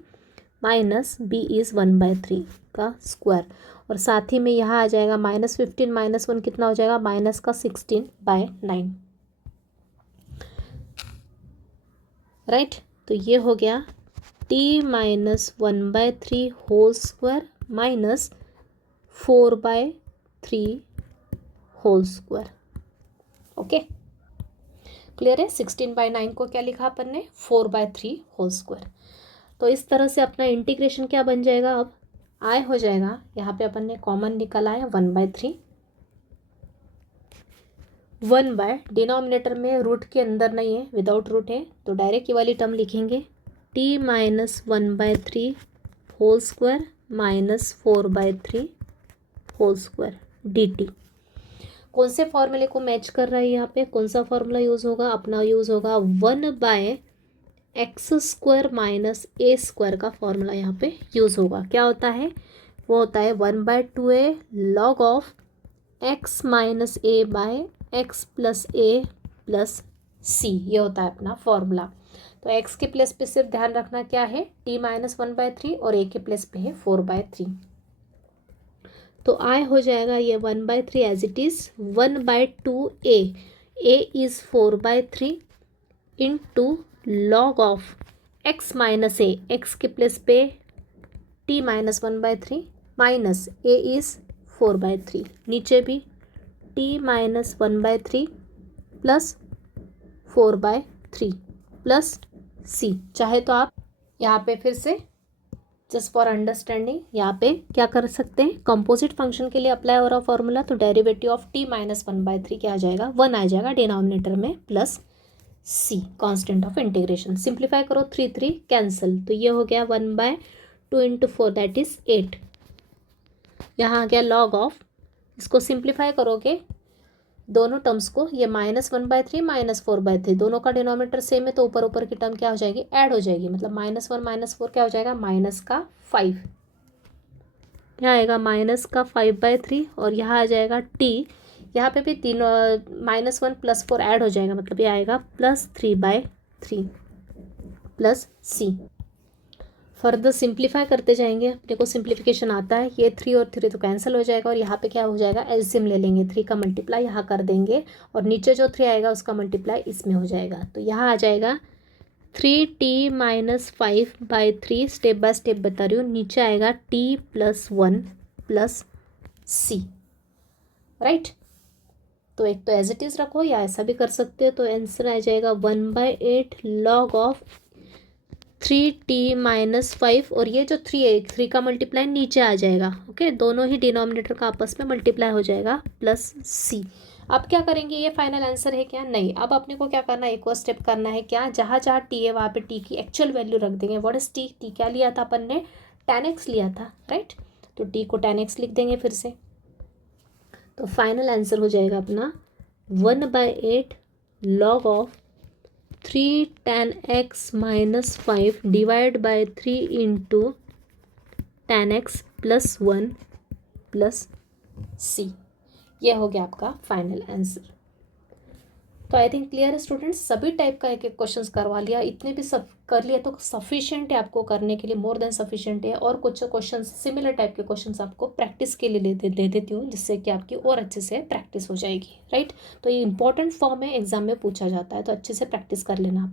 - b is 1/3 का स्क्वायर, और साथ ही में यहाँ आ जाएगा -15 - 1 कितना हो जाएगा, -16/9, राइट। तो ये हो गया t - 1/3 whole square -4/3 whole square. Okay, clear है। 16/9 को क्या लिखा अपन ने, 4/3 होल स्क्वायर। तो इस तरह से अपना इंटीग्रेशन क्या बन जाएगा, अब आय हो जाएगा, यहाँ पे अपन ने कॉमन निकाला है 1/3, 1/ डिनोमिनेटर में रूट के अंदर नहीं है, विदाउट रूट है, तो डायरेक्ट ये वाली टर्म लिखेंगे t - 1/3 whole square -4/3 whole square dt। कौन से फॉर्मूले को मैच कर रहा है, यहाँ पे कौन सा फॉर्मूला यूज़ होगा, अपना यूज़ होगा 1/x² - a² का फॉर्मूला यहाँ पे यूज़ होगा। क्या होता है, वो होता है 1/2a log of x - a/x + a + c, ये होता है अपना फॉर्मूला। तो x के प्लेस पे सिर्फ ध्यान रखना क्या है, t - 1/3, और a के प्लेस पे है 4/3। तो आय हो जाएगा ये 1/3 as it is 1/2a, a is 4/3 into log of x - a, x के प्लेस पे t - 1/3 माइनस a इज़ 4/3, नीचे भी t - 1/3 प्लस 4/3 प्लस c। चाहे तो आप यहाँ पे फिर से जस्ट फॉर अंडरस्टैंडिंग यहाँ पे क्या कर सकते हैं, कंपोजिट फंक्शन के लिए अप्लाई हो रहा फॉर्मूला, तो डेरिवेटिव ऑफ t - 1/3 क्या आ जाएगा, 1 आ जाएगा डिनोमिनेटर में, plus c constant of integration. Simplify करो, 3 3 कैंसिल, तो ये हो गया 1/2 इंटू 4 दैट इज 8। यहाँ आ गया लॉग ऑफ, इसको सिंप्लीफाई करोगे दोनों टर्म्स को, ये -1/3 -4/3, दोनों का डिनोमिनेटर सेम है, तो ऊपर ऊपर की टर्म क्या हो जाएगी, ऐड हो जाएगी, मतलब -1 - 4 क्या हो जाएगा, -5, यहाँ आएगा -5/3, और यहाँ आ जाएगा t, यहाँ पे भी तीनों -1 + 4 ऐड हो जाएगा, मतलब ये आएगा +3/3 प्लस c। फर्दर सिंप्लीफाई करते जाएंगे, अपने को सिंप्लीफिकेशन आता है, ये 3 और 3 तो कैंसिल हो जाएगा, और यहाँ पे क्या हो जाएगा, एलसीएम ले लेंगे, 3 का मल्टीप्लाई यहाँ कर देंगे, और नीचे जो 3 आएगा उसका मल्टीप्लाई इसमें हो जाएगा, तो यहाँ आ जाएगा 3t - 5/3, स्टेप बाय स्टेप बता रही हूँ, नीचे आएगा t + 1 प्लस c, राइट। तो एक तो एज इट इज़ रखो, या ऐसा भी कर सकते हो, तो आंसर आ जाएगा 1/8 log ऑफ 3t - 5, और ये जो 3 है, 3 का मल्टीप्लाई नीचे आ जाएगा, ओके, दोनों ही डिनोमिनेटर का आपस में मल्टीप्लाई हो जाएगा, प्लस c। अब क्या करेंगे, ये फाइनल आंसर है क्या, नहीं, अब अपने को क्या करना है, एक और स्टेप करना है, क्या, जहाँ जहाँ t है वहाँ पे t की एक्चुअल वैल्यू रख देंगे। व्हाट इज t, क्या लिया था अपन ने, tan x लिया था, राइट। तो टी को tan x लिख देंगे फिर से। तो फाइनल आंसर हो जाएगा अपना 1/8 log of 3 tan x minus 5 divide by 3 into tan x plus 1 plus c. यह हो गया आपका फाइनल आंसर। तो आई थिंक क्लियर है स्टूडेंट्स, सभी टाइप का एक एक क्वेश्चन करवा लिया, इतने भी सब कर लिया तो सफिशिएंट है आपको करने के लिए, मोर देन सफिशिएंट है। और कुछ क्वेश्चन सिमिलर टाइप के क्वेश्चन आपको प्रैक्टिस के लिए दे देती हूँ, जिससे कि आपकी और अच्छे से प्रैक्टिस हो जाएगी, राइट। तो ये इंपॉर्टेंट फॉर्म है, एग्जाम में पूछा जाता है, तो अच्छे से प्रैक्टिस कर लेना आप।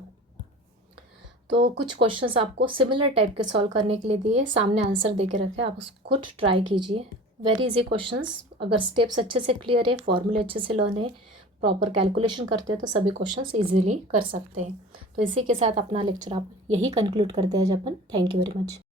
तो कुछ क्वेश्चंस आपको सिमिलर टाइप के सॉल्व करने के लिए दिए, सामने आंसर दे के रखे, आप उसको खुद ट्राई कीजिए। वेरी इजी क्वेश्चंस, अगर स्टेप्स अच्छे से क्लियर है, फॉर्मूले अच्छे से लर्न है, प्रॉपर कैलकुलेशन करते हो तो सभी क्वेश्चंस इजीली कर सकते हैं। तो इसी के साथ अपना लेक्चर आप यही कंक्लूड करते हैं अपन। Thank you very much.